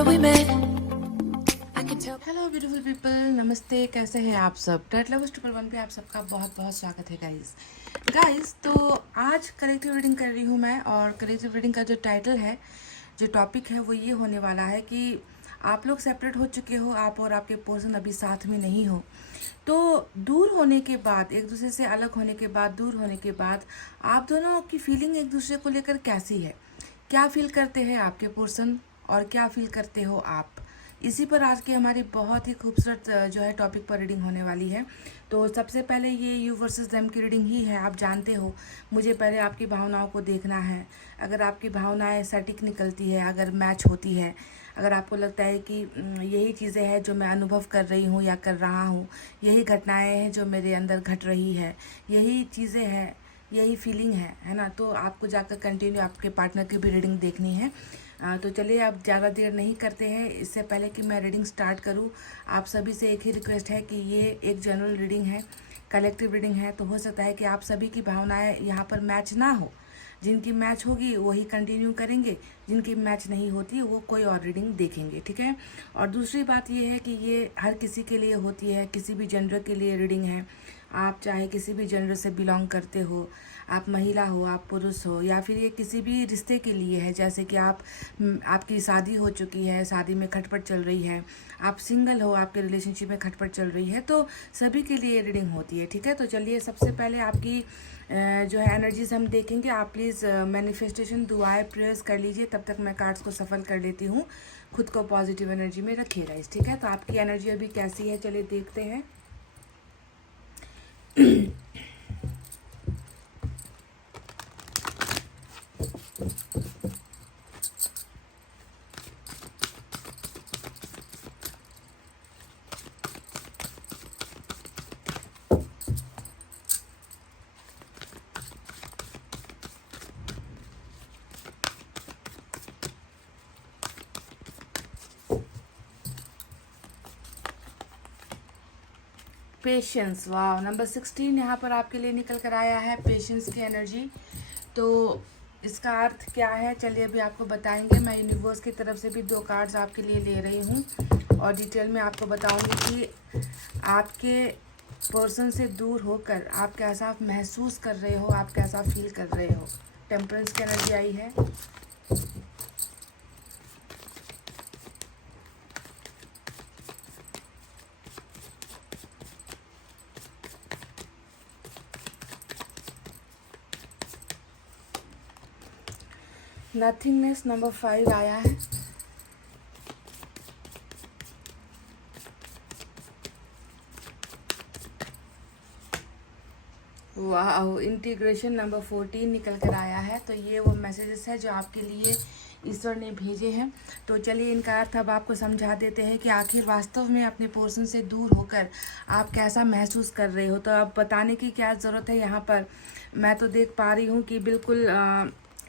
where we met. I can tell. Hello beautiful people, नमस्ते। कैसे हैं आप सब? डेट लवर्स 111 पे आप सबका बहुत बहुत स्वागत है गाइस। तो आज कलेक्टिव रीडिंग कर रही हूँ मैं, और कलेक्टिव रीडिंग का जो टाइटल है, जो टॉपिक है, वो ये होने वाला है कि आप लोग सेपरेट हो चुके हो, आप और आपके पर्सन अभी साथ में नहीं हो। तो दूर होने के बाद, एक दूसरे से अलग होने के बाद, दूर होने के बाद आप दोनों की फीलिंग एक दूसरे को लेकर कैसी है? क्या फील करते हैं आपके पर्सन और क्या फील करते हो आप? इसी पर आज की हमारी बहुत ही खूबसूरत जो है टॉपिक पर रीडिंग होने वाली है। तो सबसे पहले ये यू वर्सेस देम की रीडिंग ही है, आप जानते हो। मुझे पहले आपकी भावनाओं को देखना है। अगर आपकी भावनाएं सटीक निकलती है, अगर मैच होती है, अगर आपको लगता है कि यही चीज़ें हैं जो मैं अनुभव कर रही हूँ या कर रहा हूँ, यही घटनाएं हैं जो मेरे अंदर घट रही है, यही चीज़ें हैं, यही फीलिंग है ना, तो आपको जाकर कंटिन्यू आपके पार्टनर की भी रीडिंग देखनी है। तो चलिए, अब ज़्यादा देर नहीं करते हैं। इससे पहले कि मैं रीडिंग स्टार्ट करूं, आप सभी से एक ही रिक्वेस्ट है कि ये एक जनरल रीडिंग है, कलेक्टिव रीडिंग है। तो हो सकता है कि आप सभी की भावनाएं यहाँ पर मैच ना हो। जिनकी मैच होगी वही कंटिन्यू करेंगे, जिनकी मैच नहीं होती वो कोई और रीडिंग देखेंगे, ठीक है। और दूसरी बात ये है कि ये हर किसी के लिए होती है, किसी भी जेंडर के लिए रीडिंग है। आप चाहे किसी भी जेंडर से बिलोंग करते हो, आप महिला हो, आप पुरुष हो, या फिर ये किसी भी रिश्ते के लिए है, जैसे कि आपकी शादी हो चुकी है, शादी में खटपट चल रही है, आप सिंगल हो, आपके रिलेशनशिप में खटपट चल रही है, तो सभी के लिए रीडिंग होती है, ठीक है। तो चलिए, सबसे पहले आपकी जो है एनर्जीज हम देखेंगे। आप प्लीज़ मैनिफेस्टेशन, दुआएं, प्रेयर्स कर लीजिए। तब तक मैं कार्ड्स को सफल कर लेती हूँ। खुद को पॉजिटिव एनर्जी में रखिएगा, ठीक है। तो आपकी एनर्जी अभी कैसी है, चलिए देखते हैं। पेशेंस, वाह, नंबर 16 यहाँ पर आपके लिए निकल कर आया है, पेशेंस की एनर्जी। तो इसका अर्थ क्या है, चलिए अभी आपको बताएंगे। मैं यूनिवर्स की तरफ से भी 2 कार्ड्स आपके लिए ले रही हूँ और डिटेल में आपको बताऊंगी कि आपके पर्सन से दूर होकर आप कैसा महसूस कर रहे हो, आप कैसा फील कर रहे हो। टेम्परेंस की एनर्जी आई है। नथिंगनेस नंबर 5 आया है। वाह, इंटीग्रेशन नंबर 14 निकल कर आया है। तो ये वो मैसेजेस है जो आपके लिए ईश्वर ने भेजे हैं। तो चलिए, इनका अर्थ अब आपको समझा देते हैं कि आखिर वास्तव में अपने पर्सन से दूर होकर आप कैसा महसूस कर रहे हो। तो अब बताने की क्या ज़रूरत है यहाँ पर। मैं तो देख पा रही हूँ कि बिल्कुल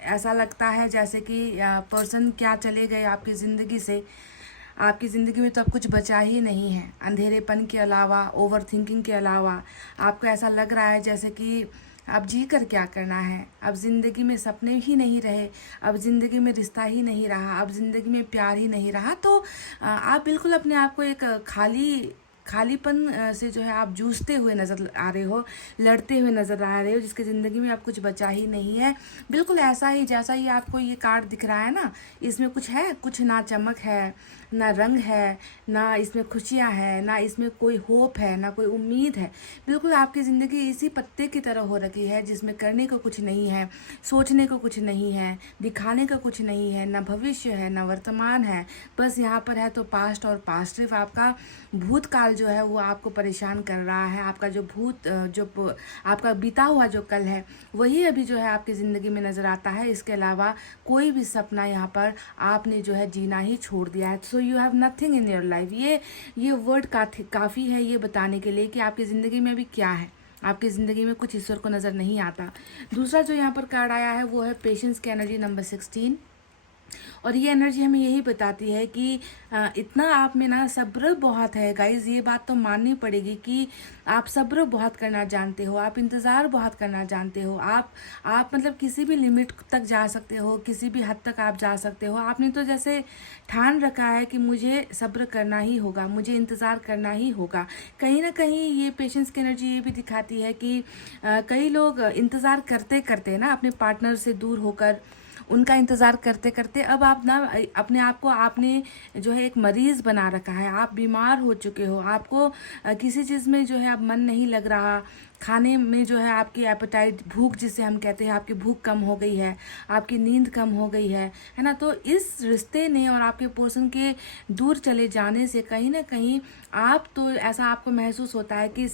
ऐसा लगता है जैसे कि पर्सन क्या चले गए आपकी ज़िंदगी से। आपकी ज़िंदगी में तो अब कुछ बचा ही नहीं है, अंधेरेपन के अलावा, ओवर थिंकिंग के अलावा। आपको ऐसा लग रहा है जैसे कि अब जी कर क्या करना है, अब ज़िंदगी में सपने ही नहीं रहे, अब ज़िंदगी में रिश्ता ही नहीं रहा, अब ज़िंदगी में प्यार ही नहीं रहा। तो आप बिल्कुल अपने आप को एक खालीपन से जो है आप जूझते हुए नज़र आ रहे हो, लड़ते हुए नज़र आ रहे हो, जिसकी ज़िंदगी में अब कुछ बचा ही नहीं है। बिल्कुल ऐसा ही जैसा ही आपको ये कार्ड दिख रहा है ना, इसमें कुछ है, कुछ ना चमक है, ना रंग है, ना इसमें खुशियाँ हैं, ना इसमें कोई होप है, ना कोई उम्मीद है। बिल्कुल आपकी ज़िंदगी इसी पत्ते की तरह हो रखी है जिसमें करने को कुछ नहीं है, सोचने को कुछ नहीं है, दिखाने का कुछ नहीं है, ना भविष्य है, ना वर्तमान है। बस यहाँ पर है तो पास्ट और पास्ट। सिर्फ आपका भूतकाल जो है वो आपको परेशान कर रहा है। आपका जो आपका बीता हुआ जो कल है वही अभी जो है आपकी ज़िंदगी में नज़र आता है। इसके अलावा कोई भी सपना यहाँ पर आपने जो है जीना ही छोड़ दिया है। So you have nothing in your life. ये वर्ड काफ़ी है ये बताने के लिए कि आपकी ज़िंदगी में अभी क्या है। आपकी ज़िंदगी में कुछ ईश्वर को नज़र नहीं आता। दूसरा जो यहाँ पर कार्ड आया है वो है पेशेंस की एनर्जी नंबर 16। और ये एनर्जी हमें यही बताती है कि इतना आप में ना सब्र बहुत है गाइज। ये बात तो माननी पड़ेगी कि आप सब्र बहुत करना जानते हो, आप इंतज़ार बहुत करना जानते हो, आप मतलब किसी भी लिमिट तक जा सकते हो, किसी भी हद तक आप जा सकते हो। आपने तो जैसे ठान रखा है कि मुझे सब्र करना ही होगा, मुझे इंतज़ार करना ही होगा। कहीं ना कहीं ये पेशेंस की एनर्जी ये भी दिखाती है कि कई लोग इंतज़ार करते करते ना अपने पार्टनर से दूर होकर, उनका इंतज़ार करते करते अब आप ना अपने आप को आपने जो है एक मरीज़ बना रखा है। आप बीमार हो चुके हो, आपको किसी चीज़ में जो है अब मन नहीं लग रहा, खाने में जो है आपकी एपेटाइट, भूख जिसे हम कहते हैं, आपकी भूख कम हो गई है, आपकी नींद कम हो गई है ना। तो इस रिश्ते ने और आपके पर्सन के दूर चले जाने से कहीं ना कहीं आप तो ऐसा आपको महसूस होता है कि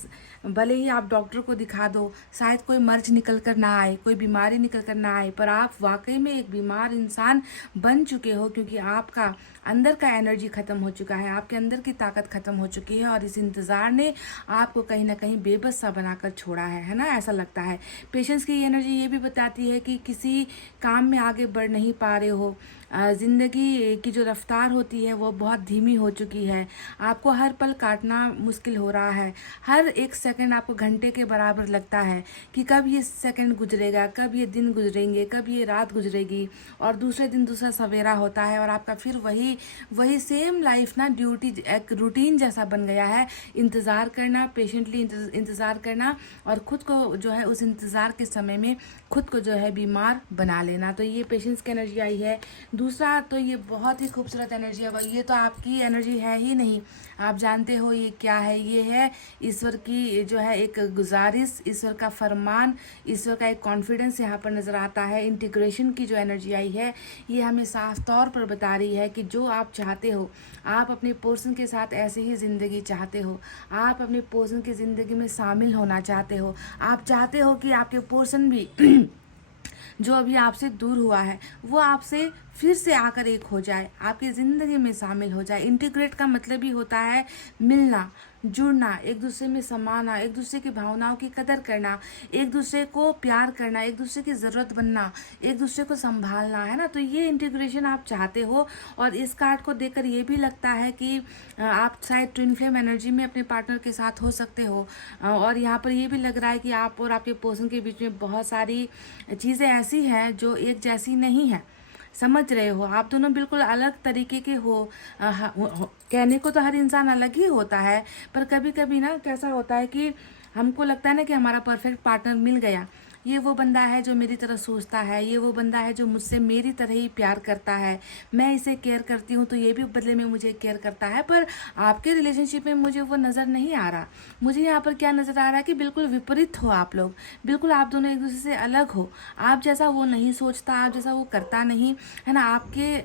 भले ही आप डॉक्टर को दिखा दो, शायद कोई मर्ज निकल कर ना आए, कोई बीमारी निकल कर ना आए, पर आप वाकई में एक बीमार इंसान बन चुके हो, क्योंकि आपका अंदर का एनर्जी ख़त्म हो चुका है, आपके अंदर की ताकत ख़त्म हो चुकी है और इस इंतज़ार ने आपको कहीं ना कहीं बेबस सा बनाकर छोड़ा है ना, ऐसा लगता है। पेशेंस की एनर्जी ये भी बताती है कि किसी काम में आगे बढ़ नहीं पा रहे हो, ज़िंदगी की जो रफ्तार होती है वो बहुत धीमी हो चुकी है, आपको हर पल काटना मुश्किल हो रहा है, हर एक सेकंड आपको घंटे के बराबर लगता है कि कब ये सेकंड गुजरेगा, कब ये दिन गुजरेंगे, कब ये रात गुजरेगी, और दूसरे दिन दूसरा सवेरा होता है और आपका फिर वही वही सेम लाइफ ना, ड्यूटी एक रूटीन जैसा बन गया है। इंतज़ार करना, पेशेंटली इंतज़ार करना और ख़ुद को जो है उस इंतज़ार के समय में खुद को जो है बीमार बना लेना। तो ये पेशेंस की एनर्जी आई है। दूसरा तो ये बहुत ही खूबसूरत एनर्जी है, ये तो आपकी एनर्जी है ही नहीं, आप जानते हो ये क्या है। ये है ईश्वर की जो है एक गुजारिश, ईश्वर का फरमान, ईश्वर का एक कॉन्फिडेंस यहाँ पर नज़र आता है। इंटीग्रेशन की जो एनर्जी आई है ये हमें साफ तौर पर बता रही है कि जो आप चाहते हो, आप अपने पर्सन के साथ ऐसी ही ज़िंदगी चाहते हो, आप अपने पर्सन की ज़िंदगी में शामिल होना चाहते हो, आप चाहते हो कि आपके पर्सन भी जो अभी आपसे दूर हुआ है वो आपसे फिर से आकर एक हो जाए, आपकी ज़िंदगी में शामिल हो जाए। इंटीग्रेट का मतलब ही होता है मिलना, जुड़ना, एक दूसरे में समाना, एक दूसरे की भावनाओं की कदर करना, एक दूसरे को प्यार करना, एक दूसरे की ज़रूरत बनना, एक दूसरे को संभालना, है ना। तो ये इंटीग्रेशन आप चाहते हो और इस कार्ड को देखकर ये भी लगता है कि आप शायद ट्विन फ्लेम एनर्जी में अपने पार्टनर के साथ हो सकते हो। और यहाँ पर ये भी लग रहा है कि आप और आपके पर्सन के बीच में बहुत सारी चीज़ें ऐसी हैं जो एक जैसी नहीं है, समझ रहे हो। आप दोनों बिल्कुल अलग तरीके के हो। कहने को तो हर इंसान अलग ही होता है, पर कभी कभी ना कैसा होता है कि हमको लगता है ना कि हमारा परफेक्ट पार्टनर मिल गया, ये वो बंदा है जो मेरी तरह सोचता है, ये वो बंदा है जो मुझसे मेरी तरह ही प्यार करता है, मैं इसे केयर करती हूँ तो ये भी बदले में मुझे केयर करता है। पर आपके रिलेशनशिप में मुझे वो नज़र नहीं आ रहा। मुझे यहाँ पर क्या नज़र आ रहा है कि बिल्कुल विपरीत हो आप लोग, बिल्कुल आप दोनों एक दूसरे से अलग हो। आप जैसा वो नहीं सोचता, आप जैसा वो करता नहीं, है ना।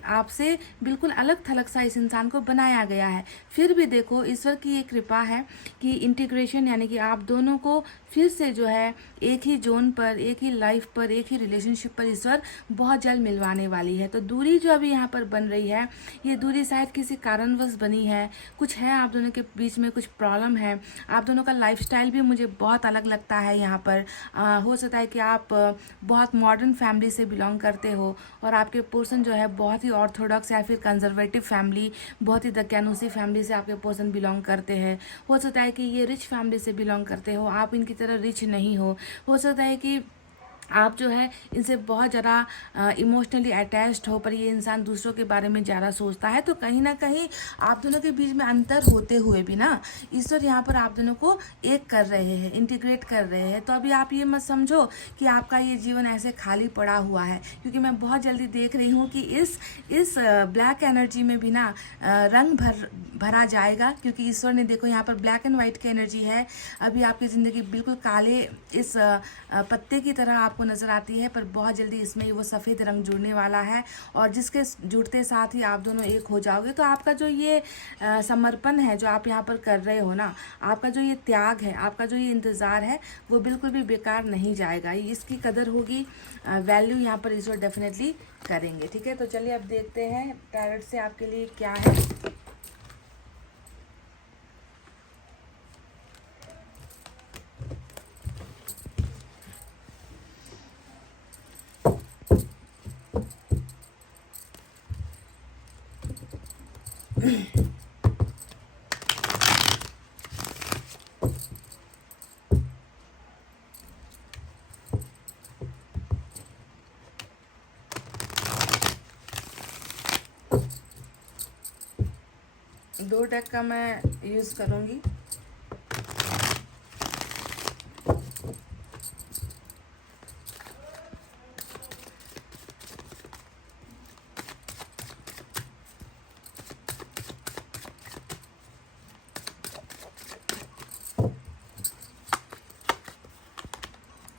आपसे बिल्कुल अलग थलग सा इस इंसान को बनाया गया है। फिर भी देखो ईश्वर की ये कृपा है कि इंटीग्रेशन यानी कि आप दोनों को फिर से जो है एक ही जोन पर, एक ही लाइफ पर, एक ही रिलेशनशिप पर ईश्वर बहुत जल्द मिलवाने वाली है। तो दूरी जो अभी यहाँ पर बन रही है, ये दूरी शायद किसी कारणवश बनी है, कुछ है आप दोनों के बीच में, कुछ प्रॉब्लम है। आप दोनों का लाइफस्टाइल भी मुझे बहुत अलग लगता है यहाँ पर। हो सकता है कि आप बहुत मॉडर्न फैमिली से बिलोंग करते हो और आपके पर्सन जो है बहुत ही ऑर्थोडॉक्स या फिर कंजर्वेटिव फैमिली, बहुत ही दकियानूसी फैमिली से आपके पर्सन बिलोंग करते हैं। हो सकता है कि ये रिच फैमिली से बिलोंग करते हो, आप इनकी तरह रिच नहीं हो सकता है कि आप जो है इनसे बहुत ज़्यादा इमोशनली अटैच्ड हो, पर ये इंसान दूसरों के बारे में ज़्यादा सोचता है। तो कहीं ना कहीं आप दोनों के बीच में अंतर होते हुए भी ना ईश्वर यहाँ पर आप दोनों को एक कर रहे हैं, इंटीग्रेट कर रहे हैं। तो अभी आप ये मत समझो कि आपका ये जीवन ऐसे खाली पड़ा हुआ है, क्योंकि मैं बहुत जल्दी देख रही हूँ कि इस ब्लैक एनर्जी में भी ना रंग भरा जाएगा, क्योंकि ईश्वर ने देखो यहाँ पर ब्लैक एंड वाइट की एनर्जी है। अभी आपकी ज़िंदगी बिल्कुल काले इस पत्ते की तरह आपको नज़र आती है, पर बहुत जल्दी इसमें वो सफ़ेद रंग जुड़ने वाला है और जिसके जुड़ते साथ ही आप दोनों एक हो जाओगे। तो आपका जो ये समर्पण है जो आप यहाँ पर कर रहे हो ना, आपका जो ये त्याग है, आपका जो ये इंतज़ार है, वो बिल्कुल भी बेकार नहीं जाएगा। इसकी कदर होगी, वैल्यू यहाँ पर ईश्वर डेफिनेटली करेंगे। ठीक है, तो चलिए अब देखते हैं टैरोट से आपके लिए क्या है। 2 डेक का मैं यूज़ करूँगी।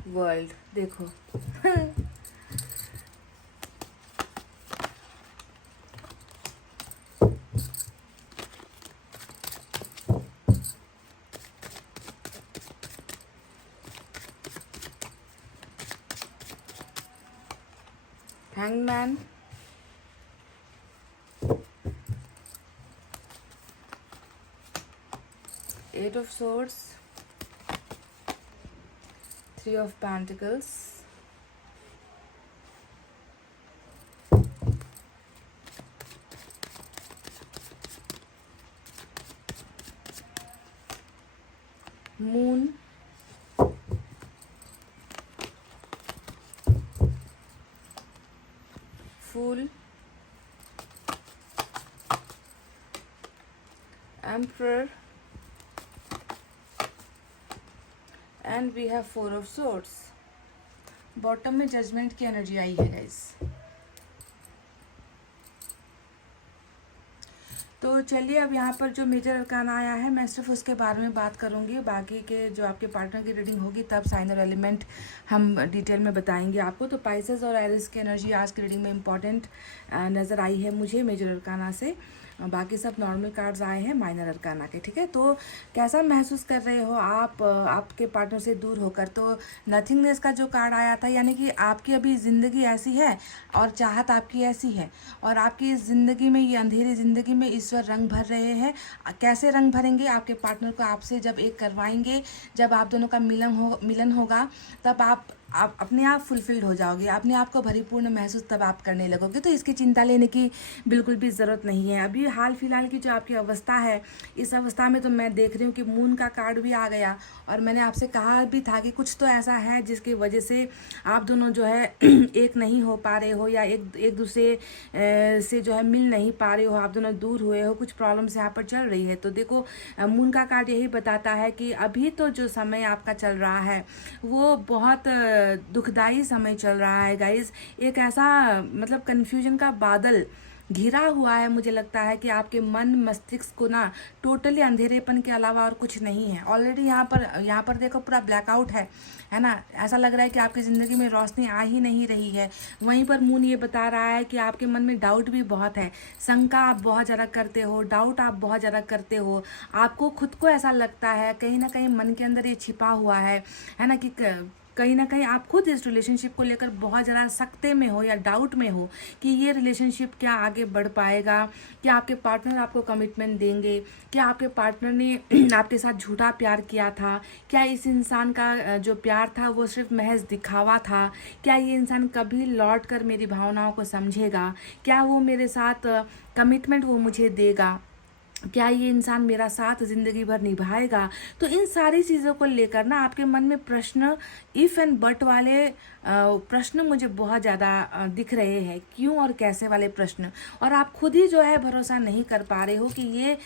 वर्ल्ड देखो hangman, eight of swords, 3 of Pentacles, Moon, Fool, Emperor, and we have 4 of Swords. Bottom में जजमेंट की एनर्जी आई है गाइस। तो चलिए अब यहाँ पर जो मेजर अरकाना आया है मैं सिर्फ उसके बारे में बात करूँगी, बाकी के जो आपके पार्टनर की रीडिंग होगी तब साइन और एलिमेंट हम डिटेल में बताएंगे आपको। तो पाइसेस और एरिस की एनर्जी आज की रीडिंग में इंपॉर्टेंट नज़र आई है मुझे मेजर अरकाना से। बाकी सब नॉर्मल कार्ड्स आए हैं माइनर अरकाना के, ठीक है। तो कैसा महसूस कर रहे हो आप आपके पार्टनर से दूर होकर? तो नथिंगनेस का जो कार्ड आया था, यानी कि आपकी अभी ज़िंदगी ऐसी है और चाहत आपकी ऐसी है, और आपकी इस ज़िंदगी में, ये अंधेरी ज़िंदगी में ईश्वर रंग भर रहे हैं। कैसे रंग भरेंगे? आपके पार्टनर को आपसे जब एक करवाएंगे, जब आप दोनों का मिलन होगा, तब आप अपने आप फुलफिल्ड हो जाओगे, अपने आप को परिपूर्ण महसूस तब आप करने लगोगे। तो इसकी चिंता लेने की बिल्कुल भी ज़रूरत नहीं है। अभी हाल फिलहाल की जो आपकी अवस्था है, इस अवस्था में तो मैं देख रही हूँ कि मून का कार्ड भी आ गया, और मैंने आपसे कहा भी था कि कुछ तो ऐसा है जिसकी वजह से आप दोनों जो है एक नहीं हो पा रहे हो, या एक दूसरे से जो है मिल नहीं पा रहे हो, आप दोनों दूर हुए हो, कुछ प्रॉब्लम्स यहाँ पर चल रही है। तो देखो मून का कार्ड यही बताता है कि अभी तो जो समय आपका चल रहा है वो बहुत दुखदाई समय चल रहा है गाइस। एक ऐसा मतलब कन्फ्यूजन का बादल घिरा हुआ है, मुझे लगता है कि आपके मन मस्तिष्क को ना टोटली अंधेरेपन के अलावा और कुछ नहीं है। ऑलरेडी यहाँ पर देखो पूरा ब्लैकआउट है ना। ऐसा लग रहा है कि आपकी ज़िंदगी में रोशनी आ ही नहीं रही है। वहीं पर मून ये बता रहा है कि आपके मन में डाउट भी बहुत है, शंका आप बहुत ज़्यादा करते हो, डाउट आप बहुत ज़्यादा करते हो। आपको खुद को ऐसा लगता है कहीं ना कहीं मन के अंदर ये छिपा हुआ है ना, कि कहीं ना कहीं आप खुद इस रिलेशनशिप को लेकर बहुत ज़्यादा सकते में हो या डाउट में हो कि ये रिलेशनशिप क्या आगे बढ़ पाएगा, क्या आपके पार्टनर आपको कमिटमेंट देंगे, क्या आपके पार्टनर ने आपके साथ झूठा प्यार किया था, क्या इस इंसान का जो प्यार था वो सिर्फ महज दिखावा था, क्या ये इंसान कभी लौट कर मेरी भावनाओं को समझेगा, क्या वो मेरे साथ कमिटमेंट वो मुझे देगा, क्या ये इंसान मेरा साथ ज़िंदगी भर निभाएगा। तो इन सारी चीज़ों को लेकर ना आपके मन में प्रश्न, इफ़ एंड बट वाले प्रश्न मुझे बहुत ज़्यादा दिख रहे हैं, क्यों और कैसे वाले प्रश्न, और आप खुद ही जो है भरोसा नहीं कर पा रहे हो कि ये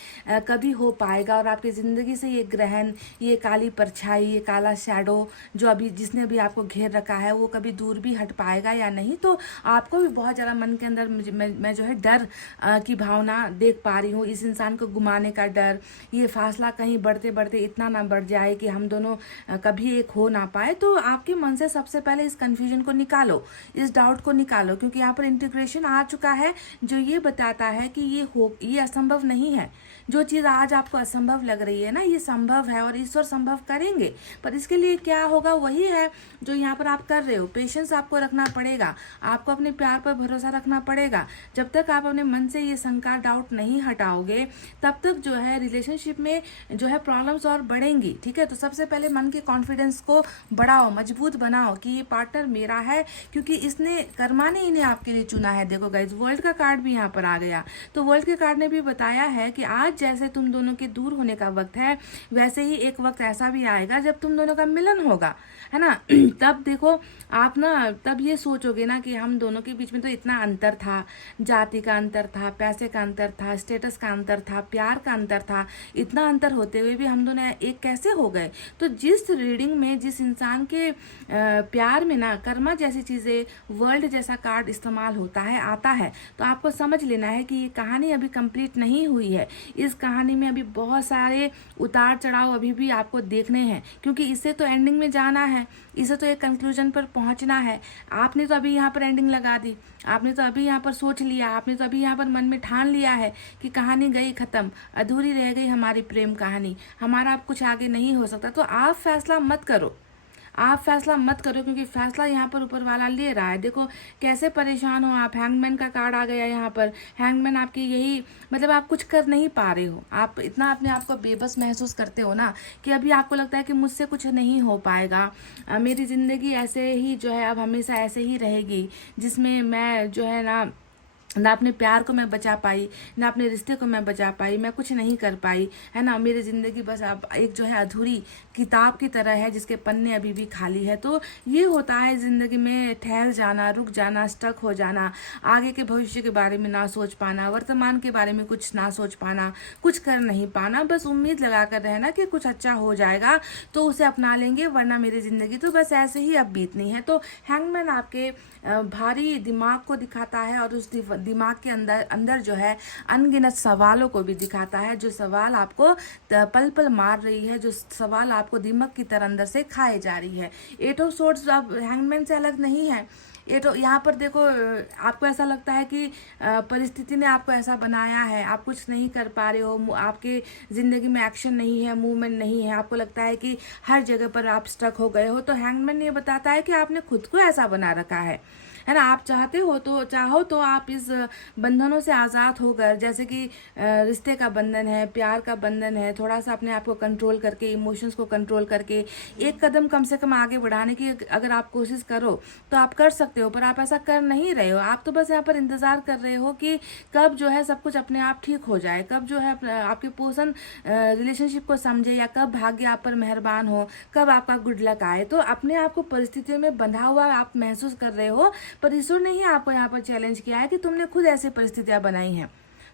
कभी हो पाएगा, और आपकी ज़िंदगी से ये ग्रहण, ये काली परछाई, ये काला शैडो जो अभी जिसने अभी आपको घेर रखा है वो कभी दूर भी हट पाएगा या नहीं। तो आपको भी बहुत ज़्यादा मन के अंदर मैं जो है डर की भावना देख पा रही हूँ। इस इंसान को गुमाने का डर, ये फासला कहीं बढ़ते बढ़ते इतना ना बढ़ जाए कि हम दोनों कभी एक हो ना पाए। तो आपके मन से सबसे पहले इस कंफ्यूजन को निकालो, इस डाउट को निकालो, क्योंकि यहाँ पर इंटीग्रेशन आ चुका है जो ये बताता है कि ये असंभव नहीं है। जो चीज़ आज आपको असंभव लग रही है ना, ये संभव है, और ईश्वर संभव करेंगे। पर इसके लिए क्या होगा वही है जो यहाँ पर आप कर रहे हो। पेशेंस आपको रखना पड़ेगा, आपको अपने प्यार पर भरोसा रखना पड़ेगा। जब तक आप अपने मन से ये शंका डाउट नहीं हटाओगे तब तक जो है रिलेशनशिप में जो है प्रॉब्लम्स और बढ़ेंगी, ठीक है। तो सबसे पहले मन के कॉन्फिडेंस को बढ़ाओ, मजबूत बनाओ कि ये पार्टनर मेरा है, क्योंकि इसने कर्मा ने इन्हें आपके लिए चुना है। देखो गाइज वर्ल्ड का कार्ड भी यहाँ पर आ गया। तो वर्ल्ड के कार्ड ने भी बताया है कि आज आज जैसे तुम दोनों के दूर होने का वक्त है, वैसे ही एक वक्त ऐसा भी आएगा जब तुम दोनों का मिलन होगा, है ना। तब देखो आप ना, तब ये सोचोगे ना कि हम दोनों के बीच में तो इतना अंतर था, जाति का अंतर था, पैसे का अंतर था, स्टेटस का अंतर था, प्यार का अंतर था, इतना अंतर होते हुए भी हम दोनों एक कैसे हो गए। तो जिस रीडिंग में, जिस इंसान के प्यार में ना कर्मा जैसी चीज़ें, वर्ल्ड जैसा कार्ड इस्तेमाल होता है, आता है, तो आपको समझ लेना है कि ये कहानी अभी कंप्लीट नहीं हुई है। इस कहानी में अभी बहुत सारे उतार चढ़ाव अभी भी आपको देखने हैं, क्योंकि इससे तो एंडिंग में जाना है, इसे तो एक कंक्लूजन पर पहुंचना है। आपने तो अभी यहाँ पर एंडिंग लगा दी, आपने तो अभी यहाँ पर सोच लिया, आपने तो अभी यहाँ पर मन में ठान लिया है कि कहानी गई खत्म, अधूरी रह गई हमारी प्रेम कहानी, हमारा अब कुछ आगे नहीं हो सकता। तो आप फैसला मत करो, आप फैसला मत करो, क्योंकि फैसला यहाँ पर ऊपर वाला ले रहा है। देखो कैसे परेशान हो आप, हैंगमैन का कार्ड आ गया यहाँ पर। हैंगमैन आपकी यही मतलब, आप कुछ कर नहीं पा रहे हो, आप इतना अपने आप को बेबस महसूस करते हो ना कि अभी आपको लगता है कि मुझसे कुछ नहीं हो पाएगा, मेरी ज़िंदगी ऐसे ही जो है अब हमेशा ऐसे ही रहेगी, जिसमें मैं जो है ना अपने प्यार को मैं बचा पाई, ना अपने रिश्ते को मैं बचा पाई, मैं कुछ नहीं कर पाई, है ना। मेरी ज़िंदगी बस अब एक जो है अधूरी किताब की तरह है, जिसके पन्ने अभी भी खाली है। तो ये होता है ज़िंदगी में, ठहर जाना, रुक जाना, स्टक हो जाना, आगे के भविष्य के बारे में ना सोच पाना, वर्तमान के बारे में कुछ ना सोच पाना, कुछ कर नहीं पाना, बस उम्मीद लगा कर रहना कि कुछ अच्छा हो जाएगा तो उसे अपना लेंगे, वरना मेरी ज़िंदगी तो बस ऐसे ही अब बीतनी है। तो हैंगमैन आपके भारी दिमाग को दिखाता है, और उस दिमाग के अंदर जो है अनगिनत सवालों को भी दिखाता है, जो सवाल आपको पल पल मार रही है, जो सवाल आपको दिमाग की तरह अंदर से खाए जा रही है। एट ऑफ सोर्ड्स अब हैंगमैन से अलग नहीं है। ये तो यहाँ पर देखो, आपको ऐसा लगता है कि परिस्थिति ने आपको ऐसा बनाया है, आप कुछ नहीं कर पा रहे हो, आपके ज़िंदगी में एक्शन नहीं है, मूवमेंट नहीं है, आपको लगता है कि हर जगह पर आप स्टक हो गए हो। तो हैंगमैन ये बताता है कि आपने खुद को ऐसा बना रखा है ना। आप चाहो तो आप इस बंधनों से आज़ाद होकर, जैसे कि रिश्ते का बंधन है, प्यार का बंधन है, थोड़ा सा अपने आप को कंट्रोल करके, इमोशंस को कंट्रोल करके एक कदम कम से कम आगे बढ़ाने की अगर आप कोशिश करो तो आप कर सकते हो। पर आप ऐसा कर नहीं रहे हो, आप तो बस यहाँ पर इंतज़ार कर रहे हो कि कब जो है सब कुछ अपने आप ठीक हो जाए, कब जो है आपके पर्सन रिलेशनशिप को समझे, या कब भाग्य आप पर मेहरबान हो, कब आपका गुड लक आए। तो अपने आप को परिस्थितियों में बंधा हुआ आप महसूस कर रहे हो, पर ईश्वर ने ही आपको यहाँ पर चैलेंज किया है कि तुमने खुद ऐसी परिस्थितियां बनाई हैं।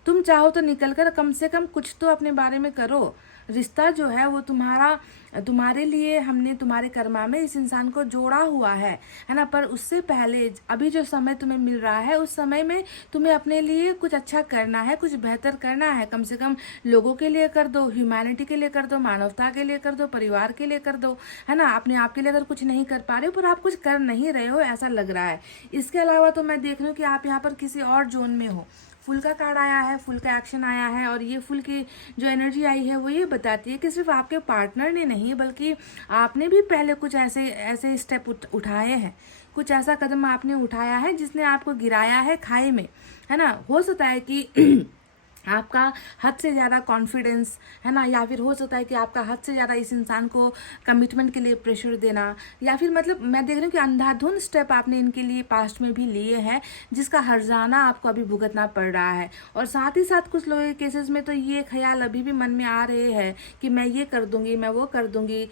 तुम चाहो तो निकलकर कम से कम कुछ तो अपने बारे में करो। रिश्ता जो है वो तुम्हारे लिए, हमने तुम्हारे कर्मा में इस इंसान को जोड़ा हुआ है ना। पर उससे पहले अभी जो समय तुम्हें मिल रहा है, उस समय में तुम्हें अपने लिए कुछ अच्छा करना है, कुछ बेहतर करना है। कम से कम लोगों के लिए कर दो, ह्यूमैनिटी के लिए कर दो, मानवता के लिए कर दो, परिवार के लिए कर दो, है ना। अपने आप के लिए अगर कुछ नहीं कर पा रहे हो, पर आप कुछ कर नहीं रहे हो ऐसा लग रहा है। इसके अलावा तो मैं देख रही हूँ कि आप यहाँ पर किसी और जोन में हो। फुल का कार्ड आया है, फुल का एक्शन आया है, और ये फुल की जो एनर्जी आई है वो ये बताती है कि सिर्फ आपके पार्टनर ने नहीं, बल्कि आपने भी पहले कुछ ऐसे स्टेप उठाए हैं, कुछ ऐसा कदम आपने उठाया है जिसने आपको गिराया है खाई में, है ना। हो सकता है कि आपका हद से ज़्यादा कॉन्फिडेंस, है ना, या फिर हो सकता है कि आपका हद से ज़्यादा इस इंसान को कमिटमेंट के लिए प्रेशर देना, या फिर मतलब मैं देख रही हूँ कि अंधाधुंध स्टेप आपने इनके लिए पास्ट में भी लिए हैं, जिसका हर्जाना आपको अभी भुगतना पड़ रहा है। और साथ ही साथ कुछ लोगों के केसेस में तो ये ख्याल अभी भी मन में आ रहे हैं कि मैं ये कर दूंगी, मैं वो कर दूंगी।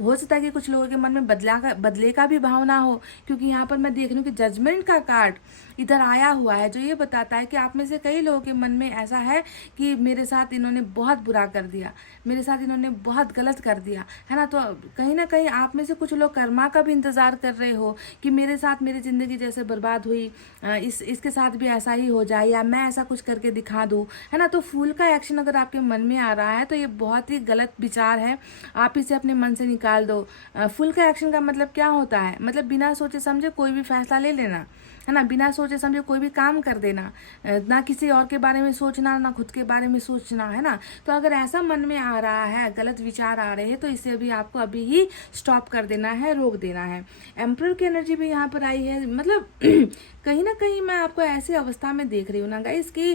हो सकता है कि कुछ लोगों के मन में बदले का भी भावना हो, क्योंकि यहाँ पर मैं देख रही हूँ कि जजमेंट का कार्ड इधर आया हुआ है, जो ये बताता है कि आप में से कई लोगों के मन में ऐसा है कि मेरे साथ इन्होंने बहुत बुरा कर दिया, मेरे साथ इन्होंने बहुत गलत कर दिया, है ना। तो कहीं ना कहीं आप में से कुछ लोग कर्मा का भी इंतज़ार कर रहे हो कि मेरे साथ मेरी ज़िंदगी जैसे बर्बाद हुई, इसके साथ भी ऐसा ही हो जाए, या मैं ऐसा कुछ करके दिखा दूँ, है ना। तो फूल का एक्शन अगर आपके मन में आ रहा है तो ये बहुत ही गलत विचार है, आप इसे अपने मन से निकाल दो। फूल का एक्शन का मतलब क्या होता है, मतलब बिना सोचे समझे कोई भी फैसला ले लेना, है ना, बिना सोचे समझे कोई भी काम कर देना, ना किसी और के बारे में सोचना, ना खुद के बारे में सोचना, है ना। तो अगर ऐसा मन में आ रहा है, गलत विचार आ रहे हैं, तो इसे भी आपको अभी ही स्टॉप कर देना है, रोक देना है। एम्परर की एनर्जी भी यहाँ पर आई है, मतलब कहीं ना कहीं मैं आपको ऐसी अवस्था में देख रही हूँ ना गाइस कि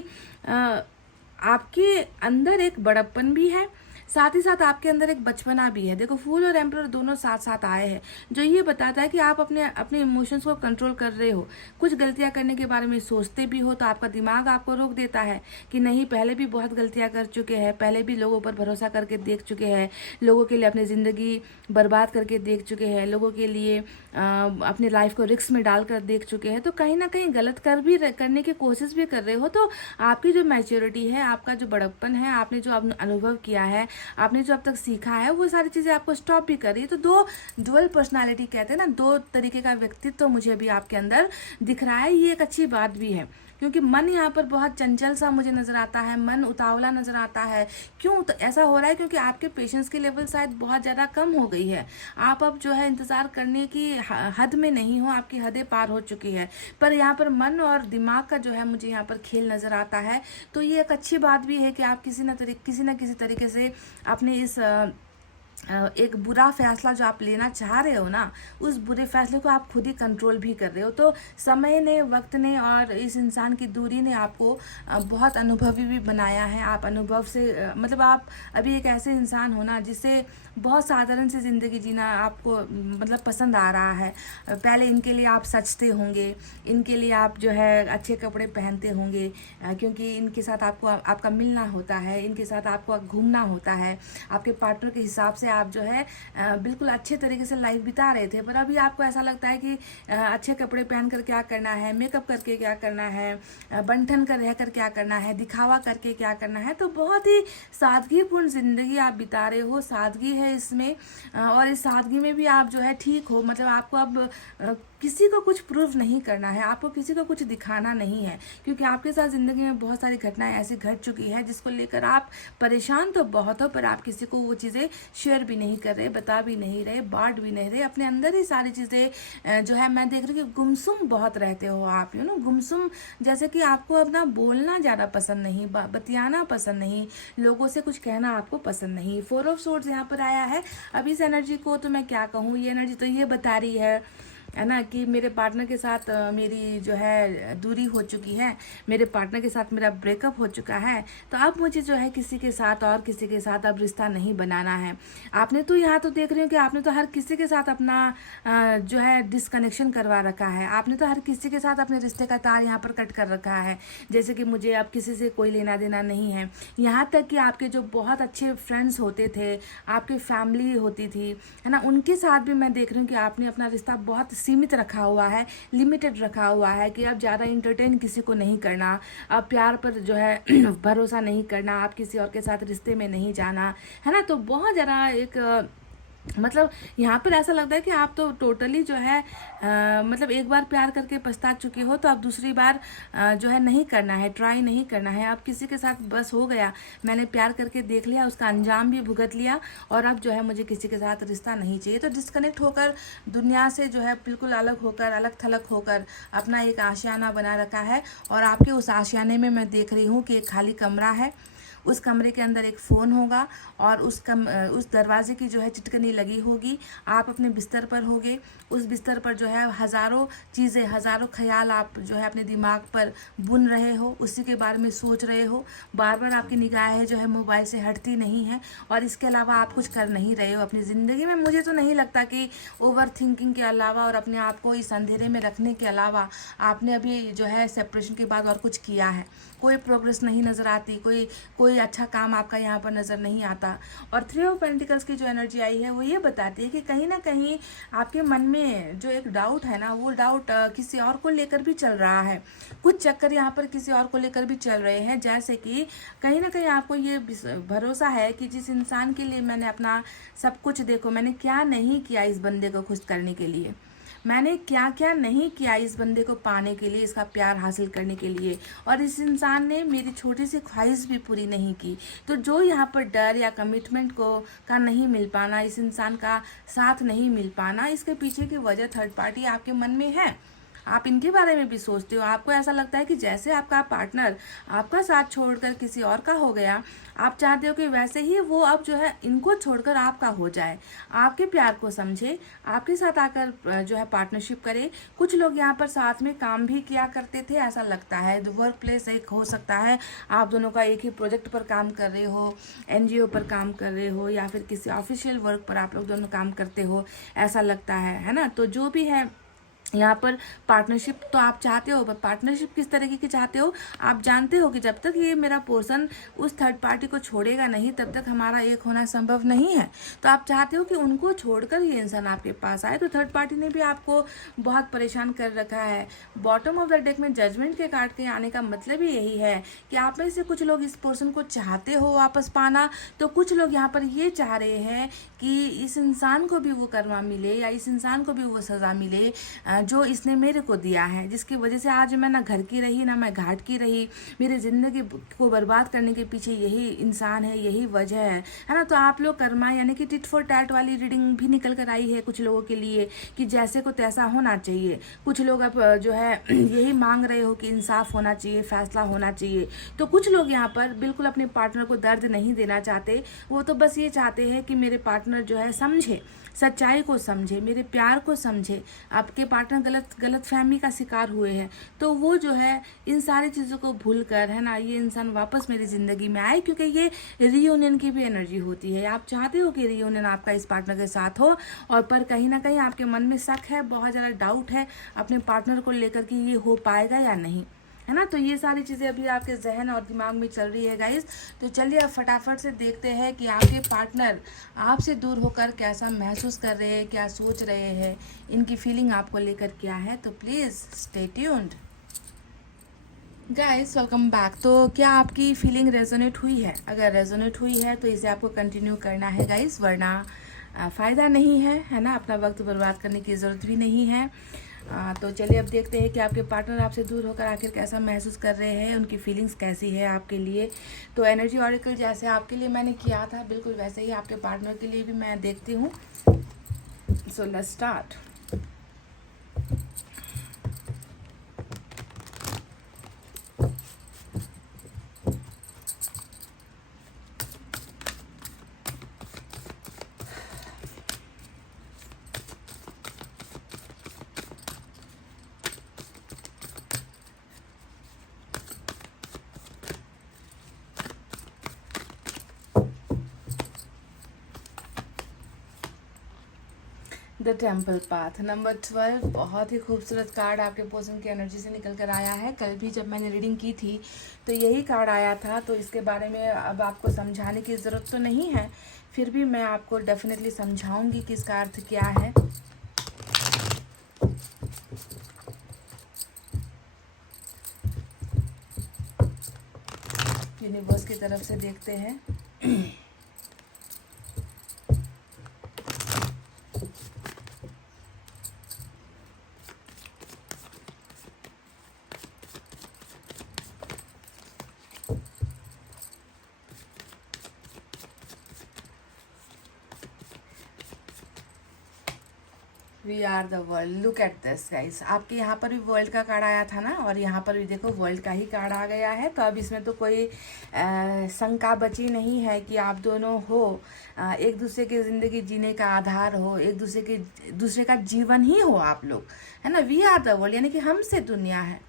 आपके अंदर एक बड़प्पन भी है, साथ ही साथ आपके अंदर एक बचपना भी है। देखो फूल और एम्परर दोनों साथ साथ आए हैं, जो ये बताता है कि आप अपने अपने इमोशंस को कंट्रोल कर रहे हो। कुछ गलतियां करने के बारे में सोचते भी हो तो आपका दिमाग आपको रोक देता है कि नहीं, पहले भी बहुत गलतियां कर चुके हैं, पहले भी लोगों पर भरोसा करके देख चुके हैं, लोगों के लिए अपनी ज़िंदगी बर्बाद करके देख चुके हैं, लोगों के लिए अपनी लाइफ को रिस्क में डालकर देख चुके हैं। तो कहीं ना कहीं गलत करने की कोशिश भी कर रहे हो, तो आपकी जो मैच्योरिटी है, आपका जो बड़प्पन है, आपने जो अनुभव किया है, आपने जो अब तक सीखा है, वो सारी चीज़ें आपको स्टॉप भी कर रही है। तो दो डुअल पर्सनालिटी कहते हैं ना, दो तरीके का व्यक्तित्व तो मुझे अभी आपके अंदर दिख रहा है। ये एक अच्छी बात भी है, क्योंकि मन यहाँ पर बहुत चंचल सा मुझे नज़र आता है, मन उतावला नज़र आता है। क्यों तो ऐसा हो रहा है? क्योंकि आपके पेशेंस की लेवल शायद बहुत ज़्यादा कम हो गई है। आप अब जो है इंतज़ार करने की हद में नहीं हो, आपकी हदें पार हो चुकी है। पर यहाँ पर मन और दिमाग का जो है मुझे यहाँ पर खेल नज़र आता है। तो ये एक अच्छी बात भी है कि आप किसी न किसी तरीके से अपने इस एक बुरा फैसला जो आप लेना चाह रहे हो ना, उस बुरे फैसले को आप खुद ही कंट्रोल भी कर रहे हो। तो समय ने, वक्त ने और इस इंसान की दूरी ने आपको बहुत अनुभवी भी बनाया है। आप अनुभव से मतलब आप अभी एक ऐसे इंसान हो ना जिससे बहुत साधारण सी ज़िंदगी जीना आपको मतलब पसंद आ रहा है। पहले इनके लिए आप सजते होंगे, इनके लिए आप जो है अच्छे कपड़े पहनते होंगे, क्योंकि इनके साथ आपको आपका मिलना होता है, इनके साथ आपको घूमना होता है। आपके पार्टनर के हिसाब से आप जो है बिल्कुल अच्छे तरीके से लाइफ बिता रहे थे। पर अभी आपको ऐसा लगता है कि अच्छे कपड़े पहन कर क्या करना है, मेकअप करके क्या करना है, बन ठन कर रह कर क्या करना है, दिखावा करके क्या करना है। तो बहुत ही सादगीपूर्ण ज़िंदगी आप बिता रहे हो, सादगी है इसमें, और इस सादगी में भी आप जो है ठीक हो। मतलब आपको अब किसी को कुछ प्रूव नहीं करना है, आपको किसी को कुछ दिखाना नहीं है, क्योंकि आपके साथ ज़िंदगी में बहुत सारी घटनाएं ऐसी घट चुकी है जिसको लेकर आप परेशान तो बहुत हो, पर आप किसी को वो चीज़ें शेयर भी नहीं कर रहे, बता भी नहीं रहे, बांट भी नहीं रहे। अपने अंदर ही सारी चीज़ें जो है मैं देख रही हूँ कि गुमसुम बहुत रहते हो आप, गुमसुम, जैसे कि आपको अपना बोलना ज़्यादा पसंद नहीं, बतियाना पसंद नहीं, लोगों से कुछ कहना आपको पसंद नहीं। 4 ऑफ सोर्ड्स यहाँ पर आया है। अब इस एनर्जी को तो मैं क्या कहूँ, ये एनर्जी तो ये बता रही है ना कि मेरे पार्टनर के साथ मेरी जो है दूरी हो चुकी है, मेरे पार्टनर के साथ मेरा ब्रेकअप हो चुका है। तो अब मुझे जो है किसी के साथ और किसी के साथ अब रिश्ता नहीं बनाना है। आपने तो यहाँ तो देख रही हूँ कि आपने तो हर किसी के साथ अपना जो है डिसकनेक्शन करवा रखा है। आपने तो हर किसी के साथ अपने रिश्ते का तार यहाँ पर कट कर रखा है, जैसे कि मुझे अब किसी से कोई लेना देना नहीं है। यहाँ तक कि आपके जो बहुत अच्छे फ्रेंड्स होते थे, आपकी फैमिली होती थी, है ना, उनके साथ भी मैं देख रही हूँ कि आपने अपना रिश्ता बहुत सीमित रखा हुआ है, लिमिटेड रखा हुआ है, कि अब ज़्यादा इंटरटेन किसी को नहीं करना, अब प्यार पर जो है भरोसा नहीं करना, आप किसी और के साथ रिश्ते में नहीं जाना, है ना। तो बहुत ज़्यादा एक मतलब यहाँ पर ऐसा लगता है कि आप तो टोटली जो है मतलब एक बार प्यार करके पछता चुके हो, तो अब दूसरी बार जो है नहीं करना है, ट्राई नहीं करना है। आप किसी के साथ बस हो गया, मैंने प्यार करके देख लिया, उसका अंजाम भी भुगत लिया, और अब जो है मुझे किसी के साथ रिश्ता नहीं चाहिए। तो डिस्कनेक्ट होकर दुनिया से जो है बिल्कुल अलग होकर, अलग थलग होकर अपना एक आशियाना बना रखा है। और आपके उस आशियाने में मैं देख रही हूँ कि एक खाली कमरा है, उस कमरे के अंदर एक फ़ोन होगा, और उस दरवाजे की जो है चिटकनी लगी होगी। आप अपने बिस्तर पर होगे, उस बिस्तर पर जो है हज़ारों चीज़ें, हज़ारों ख्याल आप जो है अपने दिमाग पर बुन रहे हो, उसी के बारे में सोच रहे हो। बार बार आपकी निगाहें जो है मोबाइल से हटती नहीं है, और इसके अलावा आप कुछ कर नहीं रहे हो अपनी ज़िंदगी में। मुझे तो नहीं लगता कि ओवर थिंकिंग के अलावा और अपने आप को इस अंधेरे में रखने के अलावा आपने अभी जो है सेपरेशन के बाद और कुछ किया है। कोई प्रोग्रेस नहीं नज़र आती, कोई अच्छा काम आपका यहाँ पर नज़र नहीं आता। और 3 ऑफ पेंटिकल्स की जो एनर्जी आई है वो ये बताती है कि कहीं ना कहीं आपके मन में जो एक डाउट है ना, वो डाउट किसी और को लेकर भी चल रहा है। कुछ चक्कर यहाँ पर किसी और को लेकर भी चल रहे हैं, जैसे कि कहीं ना कहीं आपको ये भरोसा है कि जिस इंसान के लिए मैंने अपना सब कुछ, देखो मैंने क्या नहीं किया इस बंदे को खुश करने के लिए, मैंने क्या क्या नहीं किया इस बंदे को पाने के लिए, इसका प्यार हासिल करने के लिए, और इस इंसान ने मेरी छोटी सी ख्वाहिश भी पूरी नहीं की। तो जो यहाँ पर डर या कमिटमेंट का नहीं मिल पाना, इस इंसान का साथ नहीं मिल पाना, इसके पीछे की वजह थर्ड पार्टी आपके मन में है। आप इनके बारे में भी सोचते हो। आपको ऐसा लगता है कि जैसे आपका पार्टनर आपका साथ छोड़कर किसी और का हो गया, आप चाहते हो कि वैसे ही वो अब जो है इनको छोड़कर आपका हो जाए, आपके प्यार को समझे, आपके साथ आकर जो है पार्टनरशिप करे। कुछ लोग यहाँ पर साथ में काम भी किया करते थे, ऐसा लगता है। वर्क प्लेस एक हो सकता है, आप दोनों का एक ही प्रोजेक्ट पर काम कर रहे हो, एनजीओ पर काम कर रहे हो, या फिर किसी ऑफिशियल वर्क पर आप लोग दोनों काम करते हो, ऐसा लगता है ना। तो जो भी है यहाँ पर पार्टनरशिप तो आप चाहते हो, पर पार्टनरशिप किस तरीके की चाहते हो? आप जानते हो कि जब तक ये मेरा पर्सन उस थर्ड पार्टी को छोड़ेगा नहीं, तब तक हमारा एक होना संभव नहीं है। तो आप चाहते हो कि उनको छोड़कर ये इंसान आपके पास आए। तो थर्ड पार्टी ने भी आपको बहुत परेशान कर रखा है। बॉटम ऑफ द डेक में जजमेंट के कार्ड के आने का मतलब ही यही है कि आप में से कुछ लोग इस पर्सन को चाहते हो वापस पाना, तो कुछ लोग यहाँ पर ये चाह रहे हैं कि इस इंसान को भी वो कर्मा मिले, या इस इंसान को भी वो सज़ा मिले जो इसने मेरे को दिया है, जिसकी वजह से आज मैं ना घर की रही ना मैं घाट की रही। मेरी ज़िंदगी को बर्बाद करने के पीछे यही इंसान है, यही वजह है ना। तो आप लोग कर्मा यानी कि टिट फॉर टैट वाली रीडिंग भी निकल कर आई है कुछ लोगों के लिए कि जैसे को तैसा होना चाहिए। कुछ लोग अब जो है यही मांग रहे हो कि इंसाफ होना चाहिए, फैसला होना चाहिए। तो कुछ लोग यहाँ पर बिल्कुल अपने पार्टनर को दर्द नहीं देना चाहते, वो तो बस ये चाहते हैं कि मेरे पार्टनर जो है समझे, सच्चाई को समझे, मेरे प्यार को समझे। आपके पार्टनर गलत फहमी का शिकार हुए हैं, तो वो जो है इन सारी चीज़ों को भूल कर, है ना, ये इंसान वापस मेरी ज़िंदगी में आए, क्योंकि ये रीयूनियन की भी एनर्जी होती है। आप चाहते हो कि रीयूनियन आपका इस पार्टनर के साथ हो, और पर कहीं ना कहीं आपके मन में शक है, बहुत ज़्यादा डाउट है अपने पार्टनर को लेकर कि ये हो पाएगा या नहीं, है ना। तो ये सारी चीज़ें अभी आपके जहन और दिमाग में चल रही है गाइस। तो चलिए अब फटाफट से देखते हैं कि आपके पार्टनर आपसे दूर होकर कैसा महसूस कर रहे हैं, क्या सोच रहे हैं, इनकी फीलिंग आपको लेकर क्या है। तो please stay tuned guys, welcome back. तो क्या आपकी फीलिंग रेजोनेट हुई है? अगर रेजोनेट हुई है तो इसे आपको कंटिन्यू करना है गाइस, वरना फ़ायदा नहीं है ना, अपना वक्त बर्बाद करने की ज़रूरत भी नहीं है। तो चलिए अब देखते हैं कि आपके पार्टनर आपसे दूर होकर आखिर कैसा महसूस कर रहे हैं, उनकी फीलिंग्स कैसी है आपके लिए। तो एनर्जी ऑरेकल जैसे आपके लिए मैंने किया था, बिल्कुल वैसे ही आपके पार्टनर के लिए भी मैं देखती हूँ। So let's start. The temple path number 12, बहुत ही खूबसूरत कार्ड आपके पर्सन की एनर्जी से निकल कर आया है। कल भी जब मैंने रीडिंग की थी तो यही कार्ड आया था, तो इसके बारे में अब आपको समझाने की ज़रूरत तो नहीं है, फिर भी मैं आपको डेफिनेटली समझाऊंगी कि इसका अर्थ क्या है। यूनिवर्स की तरफ से देखते हैं। We are the world, look at this guys. आपके यहाँ पर भी वर्ल्ड का कार्ड आया था ना, और यहाँ पर भी देखो वर्ल्ड का ही कार्ड आ गया है। तो अब इसमें तो कोई शंका बची नहीं है कि आप दोनों हो एक दूसरे की ज़िंदगी जीने का आधार हो, एक दूसरे का जीवन ही हो आप लोग, है ना। वी आर द वर्ल्ड यानी कि हमसे दुनिया है,